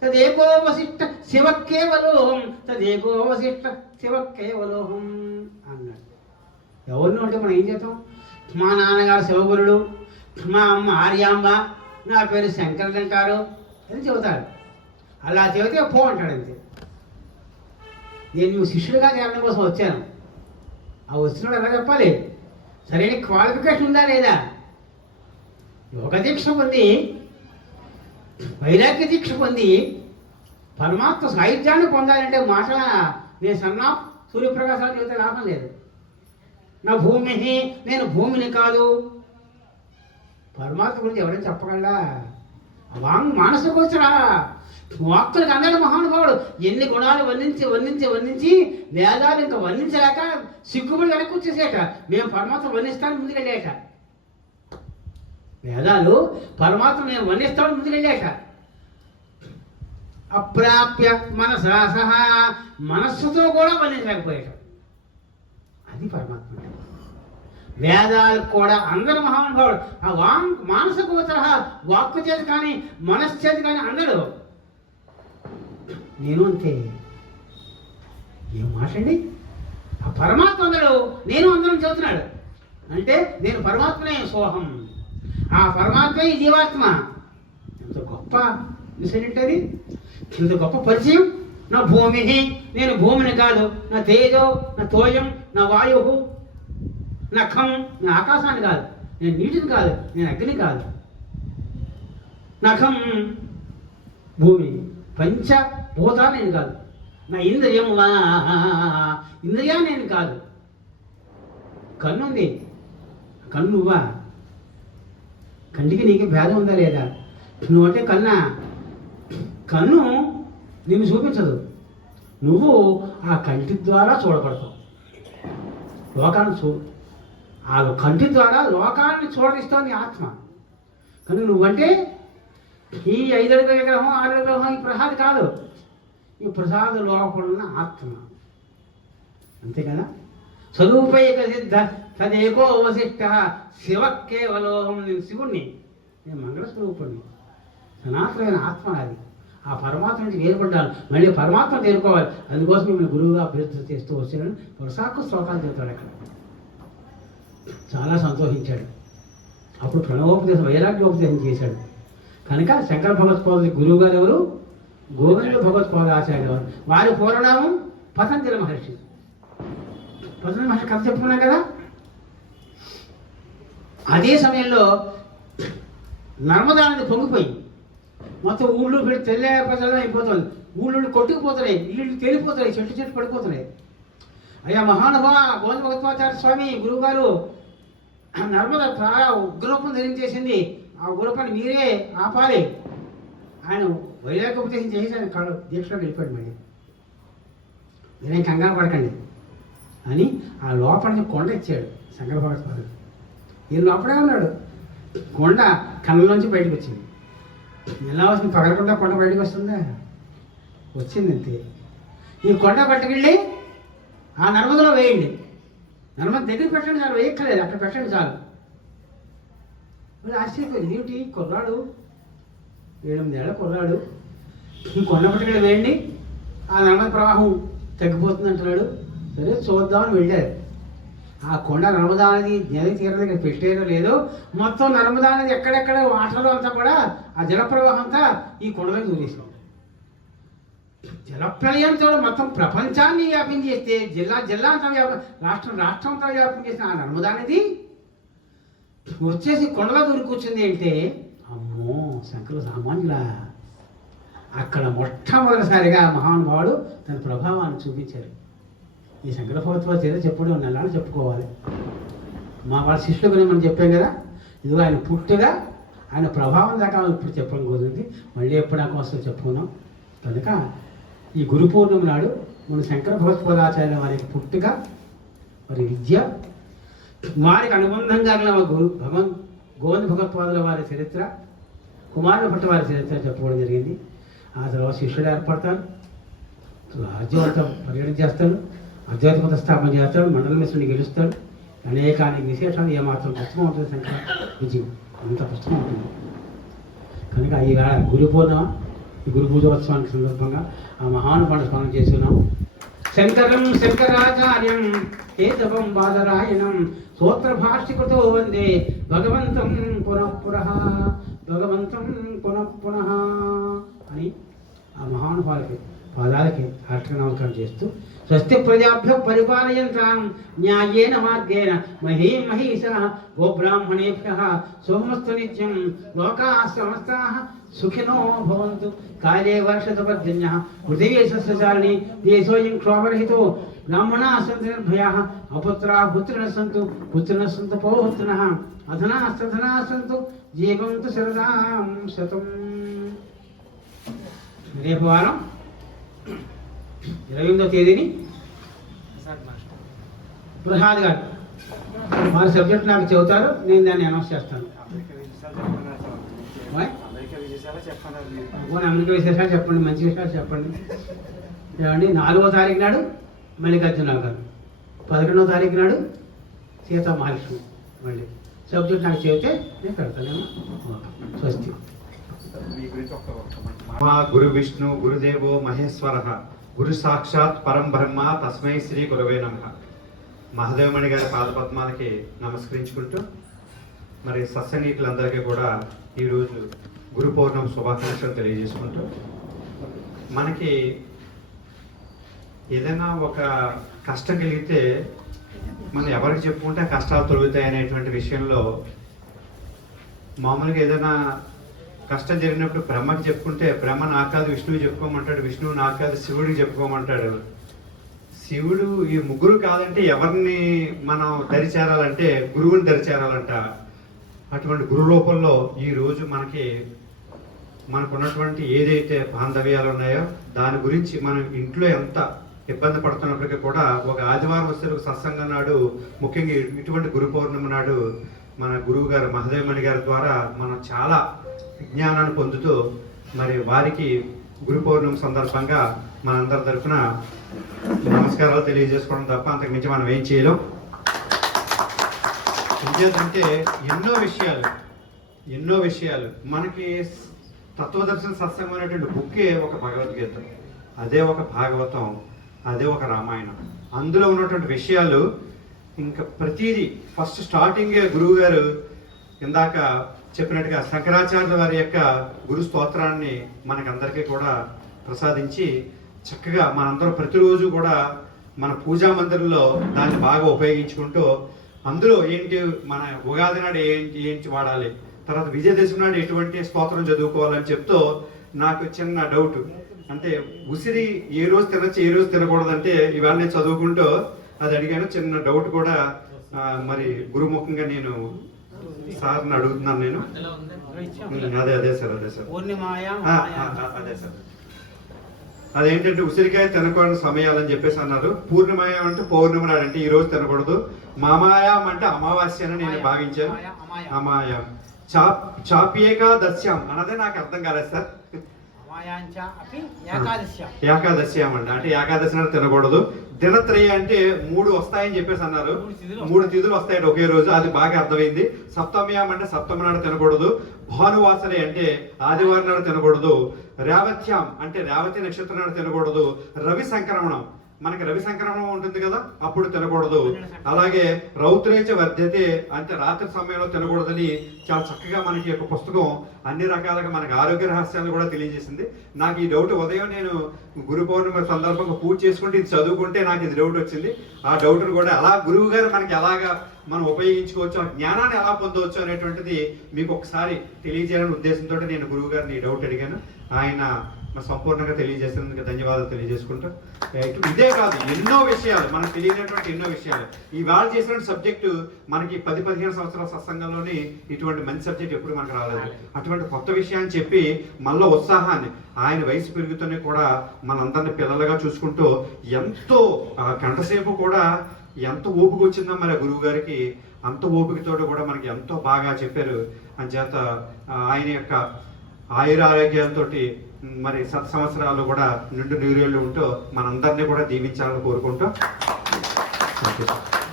తదేకో వశిష్ట శివ కేవలోహం తదేకో వశిష్ట శివ కేవలోహం అన్నాడు. ఎవరిని అంటే మనం ఏం చేస్తాం? మా నాన్నగారు శివగురుడు, మా అమ్మ ఆర్యాంబ, నా పేరు శంకరుడు అంటారు అని చెబుతాడు. అలా చెబితే పో అంటాడు అంతే. నేను నువ్వు శిష్యుడిగా చేరడం కోసం వచ్చాను. ఆ వచ్చినప్పుడు ఎలా చెప్పాలి? సరైన క్వాలిఫికేషన్ ఉందా లేదా? యోగ దీక్ష పొంది, వైరాగ్య దీక్ష పొంది పరమాత్మ సాహిత్యాన్ని పొందాలంటే మాట నేను సన్నా సూర్యప్రకాశాలు చెబితే లాభం లేదు. నా భూమి, నేను భూమిని కాదు. పరమాత్మ గురించి ఎవరైనా చెప్పగలరా? మానసిక వచ్చరా వాక్కులకు అందడు మహానుభావుడు. ఎన్ని గుణాలు వర్ణించి వర్ణించి వర్ణించి వేదాలు ఇంకా వర్ణించలేక సిగ్గుబడి వెనక్కి వచ్చేసేట. మేము పరమాత్మ వర్ణిస్తాను ముందుకెళ్ళాట. వేదాలు పరమాత్మ మేము వర్ణిస్తామని ముందుకెళ్ళాట. అప్రాప్య మనసా సహా, మనస్సుతో కూడా వర్ణించలేకపోయాట. అది పరమాత్మ. వేదాలు కూడా అందరు మహానుభావుడు. ఆ మానస గోచర వాక్కు చేతి కానీ మనస్సు చేతి కానీ అందడు. నేను అంతే. ఏం మాట్లాడి ఆ పరమాత్మ అందడు, నేను అందరం చెబుతున్నాడు. అంటే నేను పరమాత్మనే, సోహం. ఆ పరమాత్మే ఈ జీవాత్మ. ఎంత గొప్ప విషయం అది, ఎంత గొప్ప పరిచయం. నా భూమి, నేను భూమిని కాదు. నా తేజో, నా తోయం, నా వాయువు, నా ఖం, నేను ఆకాశాన్ని కాదు, నేను నీటిని కాదు, నేను అగ్ని కాదు. నఖం భూమి, పంచభూతాలు నేను కాదు. నా ఇంద్రియం, ఇంద్రియా నేను కాదు. కన్ను ఉంది, కన్ను నువ్వా? కంటికి నీకు భేదం ఉందా లేదా? నువ్వు అంటే కన్నా, కన్ను నిన్ను చూపించదు. నువ్వు ఆ కంటి ద్వారా చూడబడతావు. లోకాన్ని ఆ కంటి ద్వారా లోకాన్ని చూడనిస్తావు నీ ఆత్మ. కనుక నువ్వంటే ఈ 5 అడుగుల విగ్రహం, 6 అడుగుల విగ్రహం ఈ ప్రసాద్ కాదు. ఈ ప్రసాద లోపల ఉన్న ఆత్మ. అంతే కదా. స్వరూపైక సిద్ధ తదేకో వశిష్ట శివ కేవలోహం. నేను శివుణ్ణి, నేను మంగళస్వరూపుణ్ణి, సనాతనమైన ఆత్మ. అది ఆ పరమాత్మ నుంచి వేరుపడ్డాను. మళ్ళీ పరమాత్మ చేరుకోవాలి. అందుకోసం మిమ్మల్ని గురువుగా అభ్యర్థన చేస్తూ వచ్చాను. పురసాకు శ్లోకాలు చెబుతాడు అక్కడ. చాలా సంతోషించాడు. అప్పుడు ప్రణవోపదేశం, వైరాగ్యోపదేశం చేశాడు. కనుక శంకర భగవత్పాదుల గురువు గారు ఎవరు? గోవింద భగవత్పాద ఆచార్య వారు. వారి పూర్వనామం పతంజలి మహర్షి. పతంజలి మహర్షి కథ చెప్పుకున్నాం కదా. అదే సమయంలో నర్మదా నది పొంగిపోయి మొత్తం ఊళ్ళు పెట్టి తెల్ల ప్రజలు అయిపోతుంది. ఊళ్ళు కొట్టుకుపోతున్నాయి, ఇల్లు తేలిపోతున్నాయి, చెట్టు పడిపోతున్నాయి. అయ్యా మహానుభావ గోవింద భగవత్పాదాచార్య స్వామి గురువు గారు, నర్మద చాలా ఉగ్రరూపం ధరించేసింది, ఆ ఉగ్రరూపాన్ని మీరే ఆపాలి. ఆయన వైరాగ్యోపదేశం చేసి ఆయన దీక్షలోకి వెళ్ళిపోయాడు. మళ్ళీ మీరేం కంగారు పడకండి. అని ఆ లోపల నుంచి కొండ ఇచ్చాడు శంకర భగవత్పాదుడు. ఈయన లోపలే ఉన్నాడు, కొండ కళ్ళలోంచి బయటకు వచ్చింది. ఎలా వస్తుంది? పగలకుండా కొండ బయటకు వస్తుందా? వచ్చింది అంతే. ఈ కొండ పట్టుకెళ్ళి ఆ నర్మదలో వేయండి, నర్మద దగ్గర పెట్టండి చాలు, వేయక్కలేదు, అక్కడ పెట్టండి చాలు. ఆశ్చర్యపోయింది, ఏమిటి కుర్రాడు 7-8 ఏళ్ళ కుర్రాడు ఈ కొండ పట్టుకెళ్ళి వేయండి, ఆ నర్మద ప్రవాహం తగ్గిపోతుంది అంటున్నాడు. సరే చూద్దామని వెళ్ళారు. ఆ కొండ నర్మదా నది నది తీరం దగ్గర పెట్టేదో లేదో మొత్తం నర్మదా నది ఎక్కడెక్కడ వాటర్లో అంతా కూడా ఆ జలప్రవాహం అంతా ఈ కొండలో దూరేసింది. జలప్రలయంతో మొత్తం ప్రపంచాన్ని వ్యాపించేస్తే జిల్లా జిల్లా అంతా రాష్ట్రం అంతా వ్యాపం చేసిన ఆ నర్మదా నది వచ్చేసి కొండలో దూరి కూర్చుంది అంటే, అమ్మో శంకరులు సామాన్యులా! అక్కడ మొట్టమొదటిసారిగా మహానుభావుడు తన ప్రభావాన్ని చూపించారు. ఈ శంకర భగవత్పాద చరిత్ర చెప్పడం నెలలు చెప్పుకోవాలి. మా వాళ్ళ శిష్యులు గురించి మనం చెప్పాం కదా, ఇదిగో ఆయన పుట్టుగా ఆయన ప్రభావం దాకా ఇప్పుడు చెప్పడం కుదిరింది. మళ్ళీ ఎప్పుడు నాకు వస్తుందో చెప్పుకున్నాం. కనుక ఈ గురు పూర్ణిమ నాడు మన శంకర భగవత్పాదాచార్య వారికి పుట్టుగా, వారి విద్య, వారికి అనుబంధంగా గోవింద భగవత్పాదుల వారి చరిత్ర, కుమారుల భట్ట వారి చరిత్ర చెప్పుకోవడం జరిగింది. ఆ తర్వాత శిష్యుడు ఏర్పడతాడు, రాజ్యవంతం పర్యటన చేస్తాడు, అద్వైత మత స్థాపన చేస్తాడు, మండల మిశ్రుని గెలుస్తాడు. అనేక విశేషాలు ఏమాత్రం పుస్తకం ఉంటుంది శంకర విజయం, అంత పుస్తకం ఉంటుంది. కనుక ఈవేళ గురు పూర్ణిమ, ఈ గురు పూజోత్సవానికి సందర్భంగా ఆ మహానుభావుని స్మరణ చేస్తున్నాం. శంకరం శంకరాచార్యం కేశవం బాదరాయణం సూత్ర భాష్యకృతో వందే భగవంతం పునఃపునః భగవంతం పునఃపునః అని ఆ మహానుభావులకి పాదాలకి అర్చన నమస్కారం చేస్తూ, స్వస్తి ప్రజాభ్య పరిపాలయంతాం న్యాయేన మార్గేణ మహీం మహీషాః గోబ్రాహ్మణేభ్యః శుభమస్తు నిత్యం లోకాః సమస్తాః సుఖినో భవంతు. కాలే వర్షతు పర్జన్యః పృథివీ సస్యశాలినీ దేశోऽयं క్షోభరహితో బ్రాహ్మణాः సन्तు నిర్భయాः అపుత్రాः పుత్రిణः సन्तు పుత్రిణः సन्तు పౌత్రిణः అధనాः సధనాः సन्तు జీవంతు శరదాం శతం. రేపు వారం 28వ తేదీని ప్రసాద్ గారు వారి సబ్జెక్ట్ నాకు చెబుతారు, నేను దాన్ని అనౌన్స్ చేస్తాను. అమెరికా విశేషాలు చెప్పండి, మంచి విషయాలు చెప్పండి. ఏమండి 4వ తారీఖు నాడు మల్లికార్జునరావు గారు, 11వ తారీఖు నాడు సీతా మహాలక్ష్మి. మళ్ళీ సబ్జెక్ట్ నాకు చెబితే నేను పెడతానేమో. స్వస్తి. గురు విష్ణు గురుదేవో మహేశ్వర గురు సాక్షాత్ పరం బ్రహ్మ తస్మై శ్రీ గురవే నమః. మహాదేవమణి గారి పాదపద్మాలకి నమస్కరించుకుంటూ, మరి సత్సంగీకులందరికీ కూడా ఈరోజు గురు పౌర్ణమి శుభాకాంక్షలు తెలియజేసుకుంటూ, మనకి ఏదైనా ఒక కష్టం కలిగితే మనం ఎవరికి చెప్పుకుంటే కష్టాలు తొలుగుతాయి అనేటువంటి విషయంలో, మామూలుగా ఏదైనా కష్టం జరిగినప్పుడు బ్రహ్మకి చెప్పుకుంటే బ్రహ్మ నాకు కాదు విష్ణువు చెప్పుకోమంటాడు, విష్ణువు నాకు కాదు శివుడికి చెప్పుకోమంటాడు. శివుడు ఈ ముగ్గురు కాదంటే ఎవరిని మనం దరిచేరాలంటే గురువుని దరిచేరాలంట. అటువంటి గురు రూపంలో ఈరోజు మనకున్నటువంటి ఏదైతే బాంధవ్యాలు ఉన్నాయో దాని గురించి మనం ఇంట్లో ఎంత ఇబ్బంది పడుతున్నప్పటికీ కూడా ఒక ఆదివారం వస్తే ఒక సత్సంగం నాడు, ముఖ్యంగా ఇటువంటి గురు పౌర్ణమి నాడు మన గురువు గారు మహాదేవమణి గారి ద్వారా మనం చాలా విజ్ఞానాన్ని పొందుతూ, మరి వారికి గురు పౌర్ణమి సందర్భంగా మనందరి తరఫున నమస్కారాలు తెలియజేసుకోవడం తప్ప అంతకు మించి మనం ఏం చేయలేం. ఎందుకంటే ఎన్నో విషయాలు మనకి తత్వదర్శన సత్సంగం అనేటువంటి బుక్కే ఒక భగవద్గీత, అదే ఒక భాగవతం, అదే ఒక రామాయణం. అందులో ఉన్నటువంటి విషయాలు ఇంకా ప్రతిదీ ఫస్ట్ స్టార్టింగే గురువు గారు ఇందాక చెప్పినట్టుగా శంకరాచార్యుల వారి యొక్క గురు స్తోత్రాన్ని మనకందరికీ కూడా ప్రసాదించి చక్కగా మనందరం ప్రతిరోజు కూడా మన పూజా మందిరంలో దాన్ని బాగా ఉపయోగించుకుంటూ, అందులో ఏంటి మన ఉగాది నాడు ఏంటి వాడాలి, తర్వాత విజయదశమి నాడు ఎటువంటి స్తోత్రం చదువుకోవాలని చెప్తూ నాకు చిన్న డౌట్, అంటే ఉసిరి ఏ రోజు తినచ్చు ఏ రోజు తినకూడదంటే ఇవాళ నేను చదువుకుంటూ అది అడిగాను. చిన్న డౌట్ కూడా మరి గురుముఖంగా నేను సార్ని అడుగుతున్నాను. నేను అదే సార్ అదే సార్ అదేంటంటే ఉసిరికాయ తినకూడని సమయాలు అని చెప్పేసి అన్నారు. పూర్ణిమాయం అంటే పౌర్ణమి నాడు, అంటే ఈ రోజు తినకూడదు. మామాయం అంటే అమావాస్య అని నేను భావించాను. అమాయం చాప్యేకాదశ్యం అన్నదే నాకు అర్థం కాలేదు సార్. ఏకాదశ్యం అంటే ఏకాదశి నాడు తినకూడదు. దినత్రయ అంటే 3 వస్తాయని చెప్పేసి అన్నారు. 3 తిథులు వస్తాయండి ఒకే రోజు, అది బాగా అర్థమైంది. సప్తమ్యాం అంటే సప్తమి నాడు తినకూడదు. భానువాసరే అంటే ఆదివారం నాడు తినకూడదు. రేవత్యాం అంటే రేవతి నక్షత్రం నాడు తినకూడదు. రవి సంక్రమణం, మనకి రవి సంక్రమణం ఉంటుంది కదా, అప్పుడు తినకూడదు. అలాగే రౌద్రేచ వర్ధతే అంటే రాత్రి సమయంలో తినకూడదని చాలా చక్కగా మనకి ఒక పుస్తకం అన్ని రకాలుగా మనకి ఆరోగ్య రహస్యాలు కూడా తెలియజేసింది. నాకు ఈ డౌట్ ఉదయం నేను గురు పౌర్ణమి సందర్భంగా పూజ చేసుకుంటే ఇది చదువుకుంటే నాకు ఇది డౌట్ వచ్చింది. ఆ డౌట్ కూడా అలా గురువు గారు మనకి ఎలాగా మనం ఉపయోగించుకోవచ్చు, ఆ జ్ఞానాన్ని ఎలా పొందవచ్చు అనేటువంటిది మీకు ఒకసారి తెలియజేయాలనే ఉద్దేశంతో నేను గురువు గారిని ఈ డౌట్ అడిగాను. ఆయన సంపూర్ణంగా తెలియజేసినందుకు ధన్యవాదాలు తెలియజేసుకుంటూ, ఇదే కాదు ఎన్నో విషయాలు మనకు తెలియనటువంటి ఎన్నో విషయాలు ఇవాళ చేసిన సబ్జెక్టు మనకి 10-15 సంవత్సరాల సత్సంగంలోని ఇటువంటి మంచి సబ్జెక్ట్ ఎప్పుడు మనకు రాలేదు. అటువంటి కొత్త విషయాన్ని చెప్పి మళ్ళీ ఉత్సాహాన్ని, ఆయన వయసు పెరుగుతూనే కూడా మనందరిని పిల్లలుగా చూసుకుంటూ ఎంతో గంటసేపు కూడా ఎంత ఓపిక వచ్చిందో మరి గురువు గారికి, అంత ఓపికతో కూడా మనకి ఎంతో బాగా చెప్పారు. అంచేత ఆయన యొక్క ఆయురారోగ్యాలతోటి మరి సంవత్సరాలు కూడా నిండు నూరేళ్ళు ఉంటూ మనందరినీ కూడా దీవించాలని కోరుకుంటూ.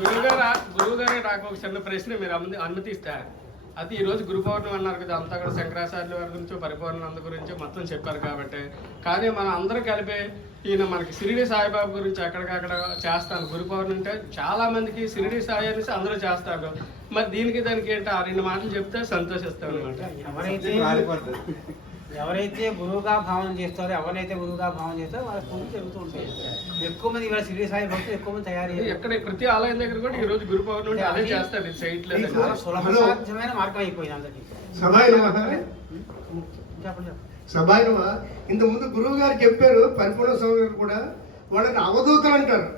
గురువుగారే నాకు ఒక చిన్న ప్రశ్న మీరు అనుమతిస్తారు. అది ఈరోజు గురు పౌర్ణమి అన్నారు కదా, అంతా కూడా శంకరాచార్యుల వారి గురించో పరిపూర్ణానంద గురించో మొత్తం చెప్పారు కాబట్టి, కానీ మనం అందరం కలిపి ఈయన మనకి షిరిడి సాయిబాబా గురించి ఎక్కడికక్కడ చేస్తాను. గురు పౌర్ణమి అంటే చాలా మందికి షిరిడి సాయి అనేసి అందరూ చేస్తారు. మరి దీనికి దానికి ఏంటి, ఆ 2 మాటలు చెప్తే సంతోషిస్తాం అనమాట. ఎవరైతే గురువుగా భావన చేస్తారో, ఎవరైతే గురువుగా భావన చేస్తారో వాళ్ళ పూజలు జరుగుతూ ఉంటాయి. ఎక్కువ మంది ఇవాళ షిరిడి సాయి భక్తులు ఎక్కువ మంది తయారు ఎక్కడ ప్రతి ఆలయం దగ్గర కూడా ఈ రోజు గురు పౌర్ణమి అదే చేస్తారు. సైట్ లో సులభసాధ్యమైన మార్గం అయిపోయింది అందరికి. సభాయినమా ఇంతకుముందు గురువు గారు చెప్పారు, పరిపూర్ణ స్వామి కూడా వాళ్ళని అవధూతలు అంటారు.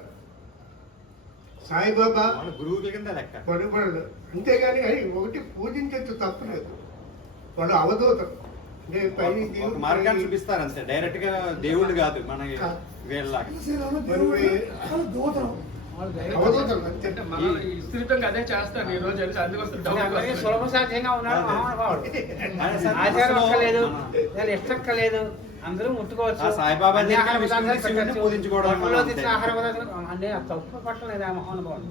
సాయిబాబా గురువుల కింద లెక్క పడుపడదు, అంతేగాని ఒకటి పూజించచ్చు తప్పలేదు. వాళ్ళు అవధూతలు అంటే మార్గాన్ని చూపిస్తారు అంతే, డైరెక్ట్ గా దేవుళ్ళు కాదు మన విస్తృతంగా అదే చేస్తాను ఈ రోజు. సులభసాధ్యంగా ఉన్నాడు ఆచారం అక్కలేదు, ఇష్టక్కలేదు, అందరూ ముట్టుకోవచ్చు. సాయిబాబా అంటే తప్పు పట్టలేదు ఆ మహానుభావుడు.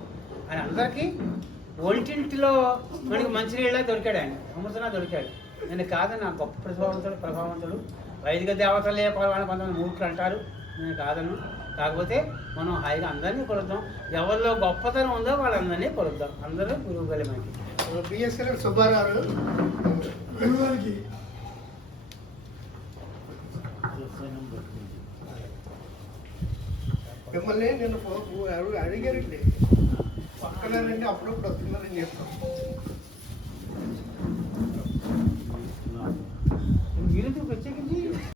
ఆయన అందరికీ ఒంటింటిలో మనకి మంచినీళ్ళ దొరికాడు, ఆయన అమృతంగా దొరికాడు. నేను కాదని నా గొప్ప ప్రభావంతుడు వైదిక దేవతలే పరవాణి 19 మూర్ఖులు అంటారు. నేను కాదను. కాకపోతే మనం హాయిగా అందరినీ కొలుద్దాం. ఎవరిలో గొప్పతనం ఉందో వాళ్ళందరినీ కొలుద్దాం. అందరూ గురువు గారి మనకి. బిఎస్ఎల్ సుబ్బారావు గురువుగారికి మిమ్మల్ని నేను అడిగారండి, పక్కనండి అప్పుడప్పుడు వస్తున్నారని చెప్తాం. మీరు ప్రత్యేకించి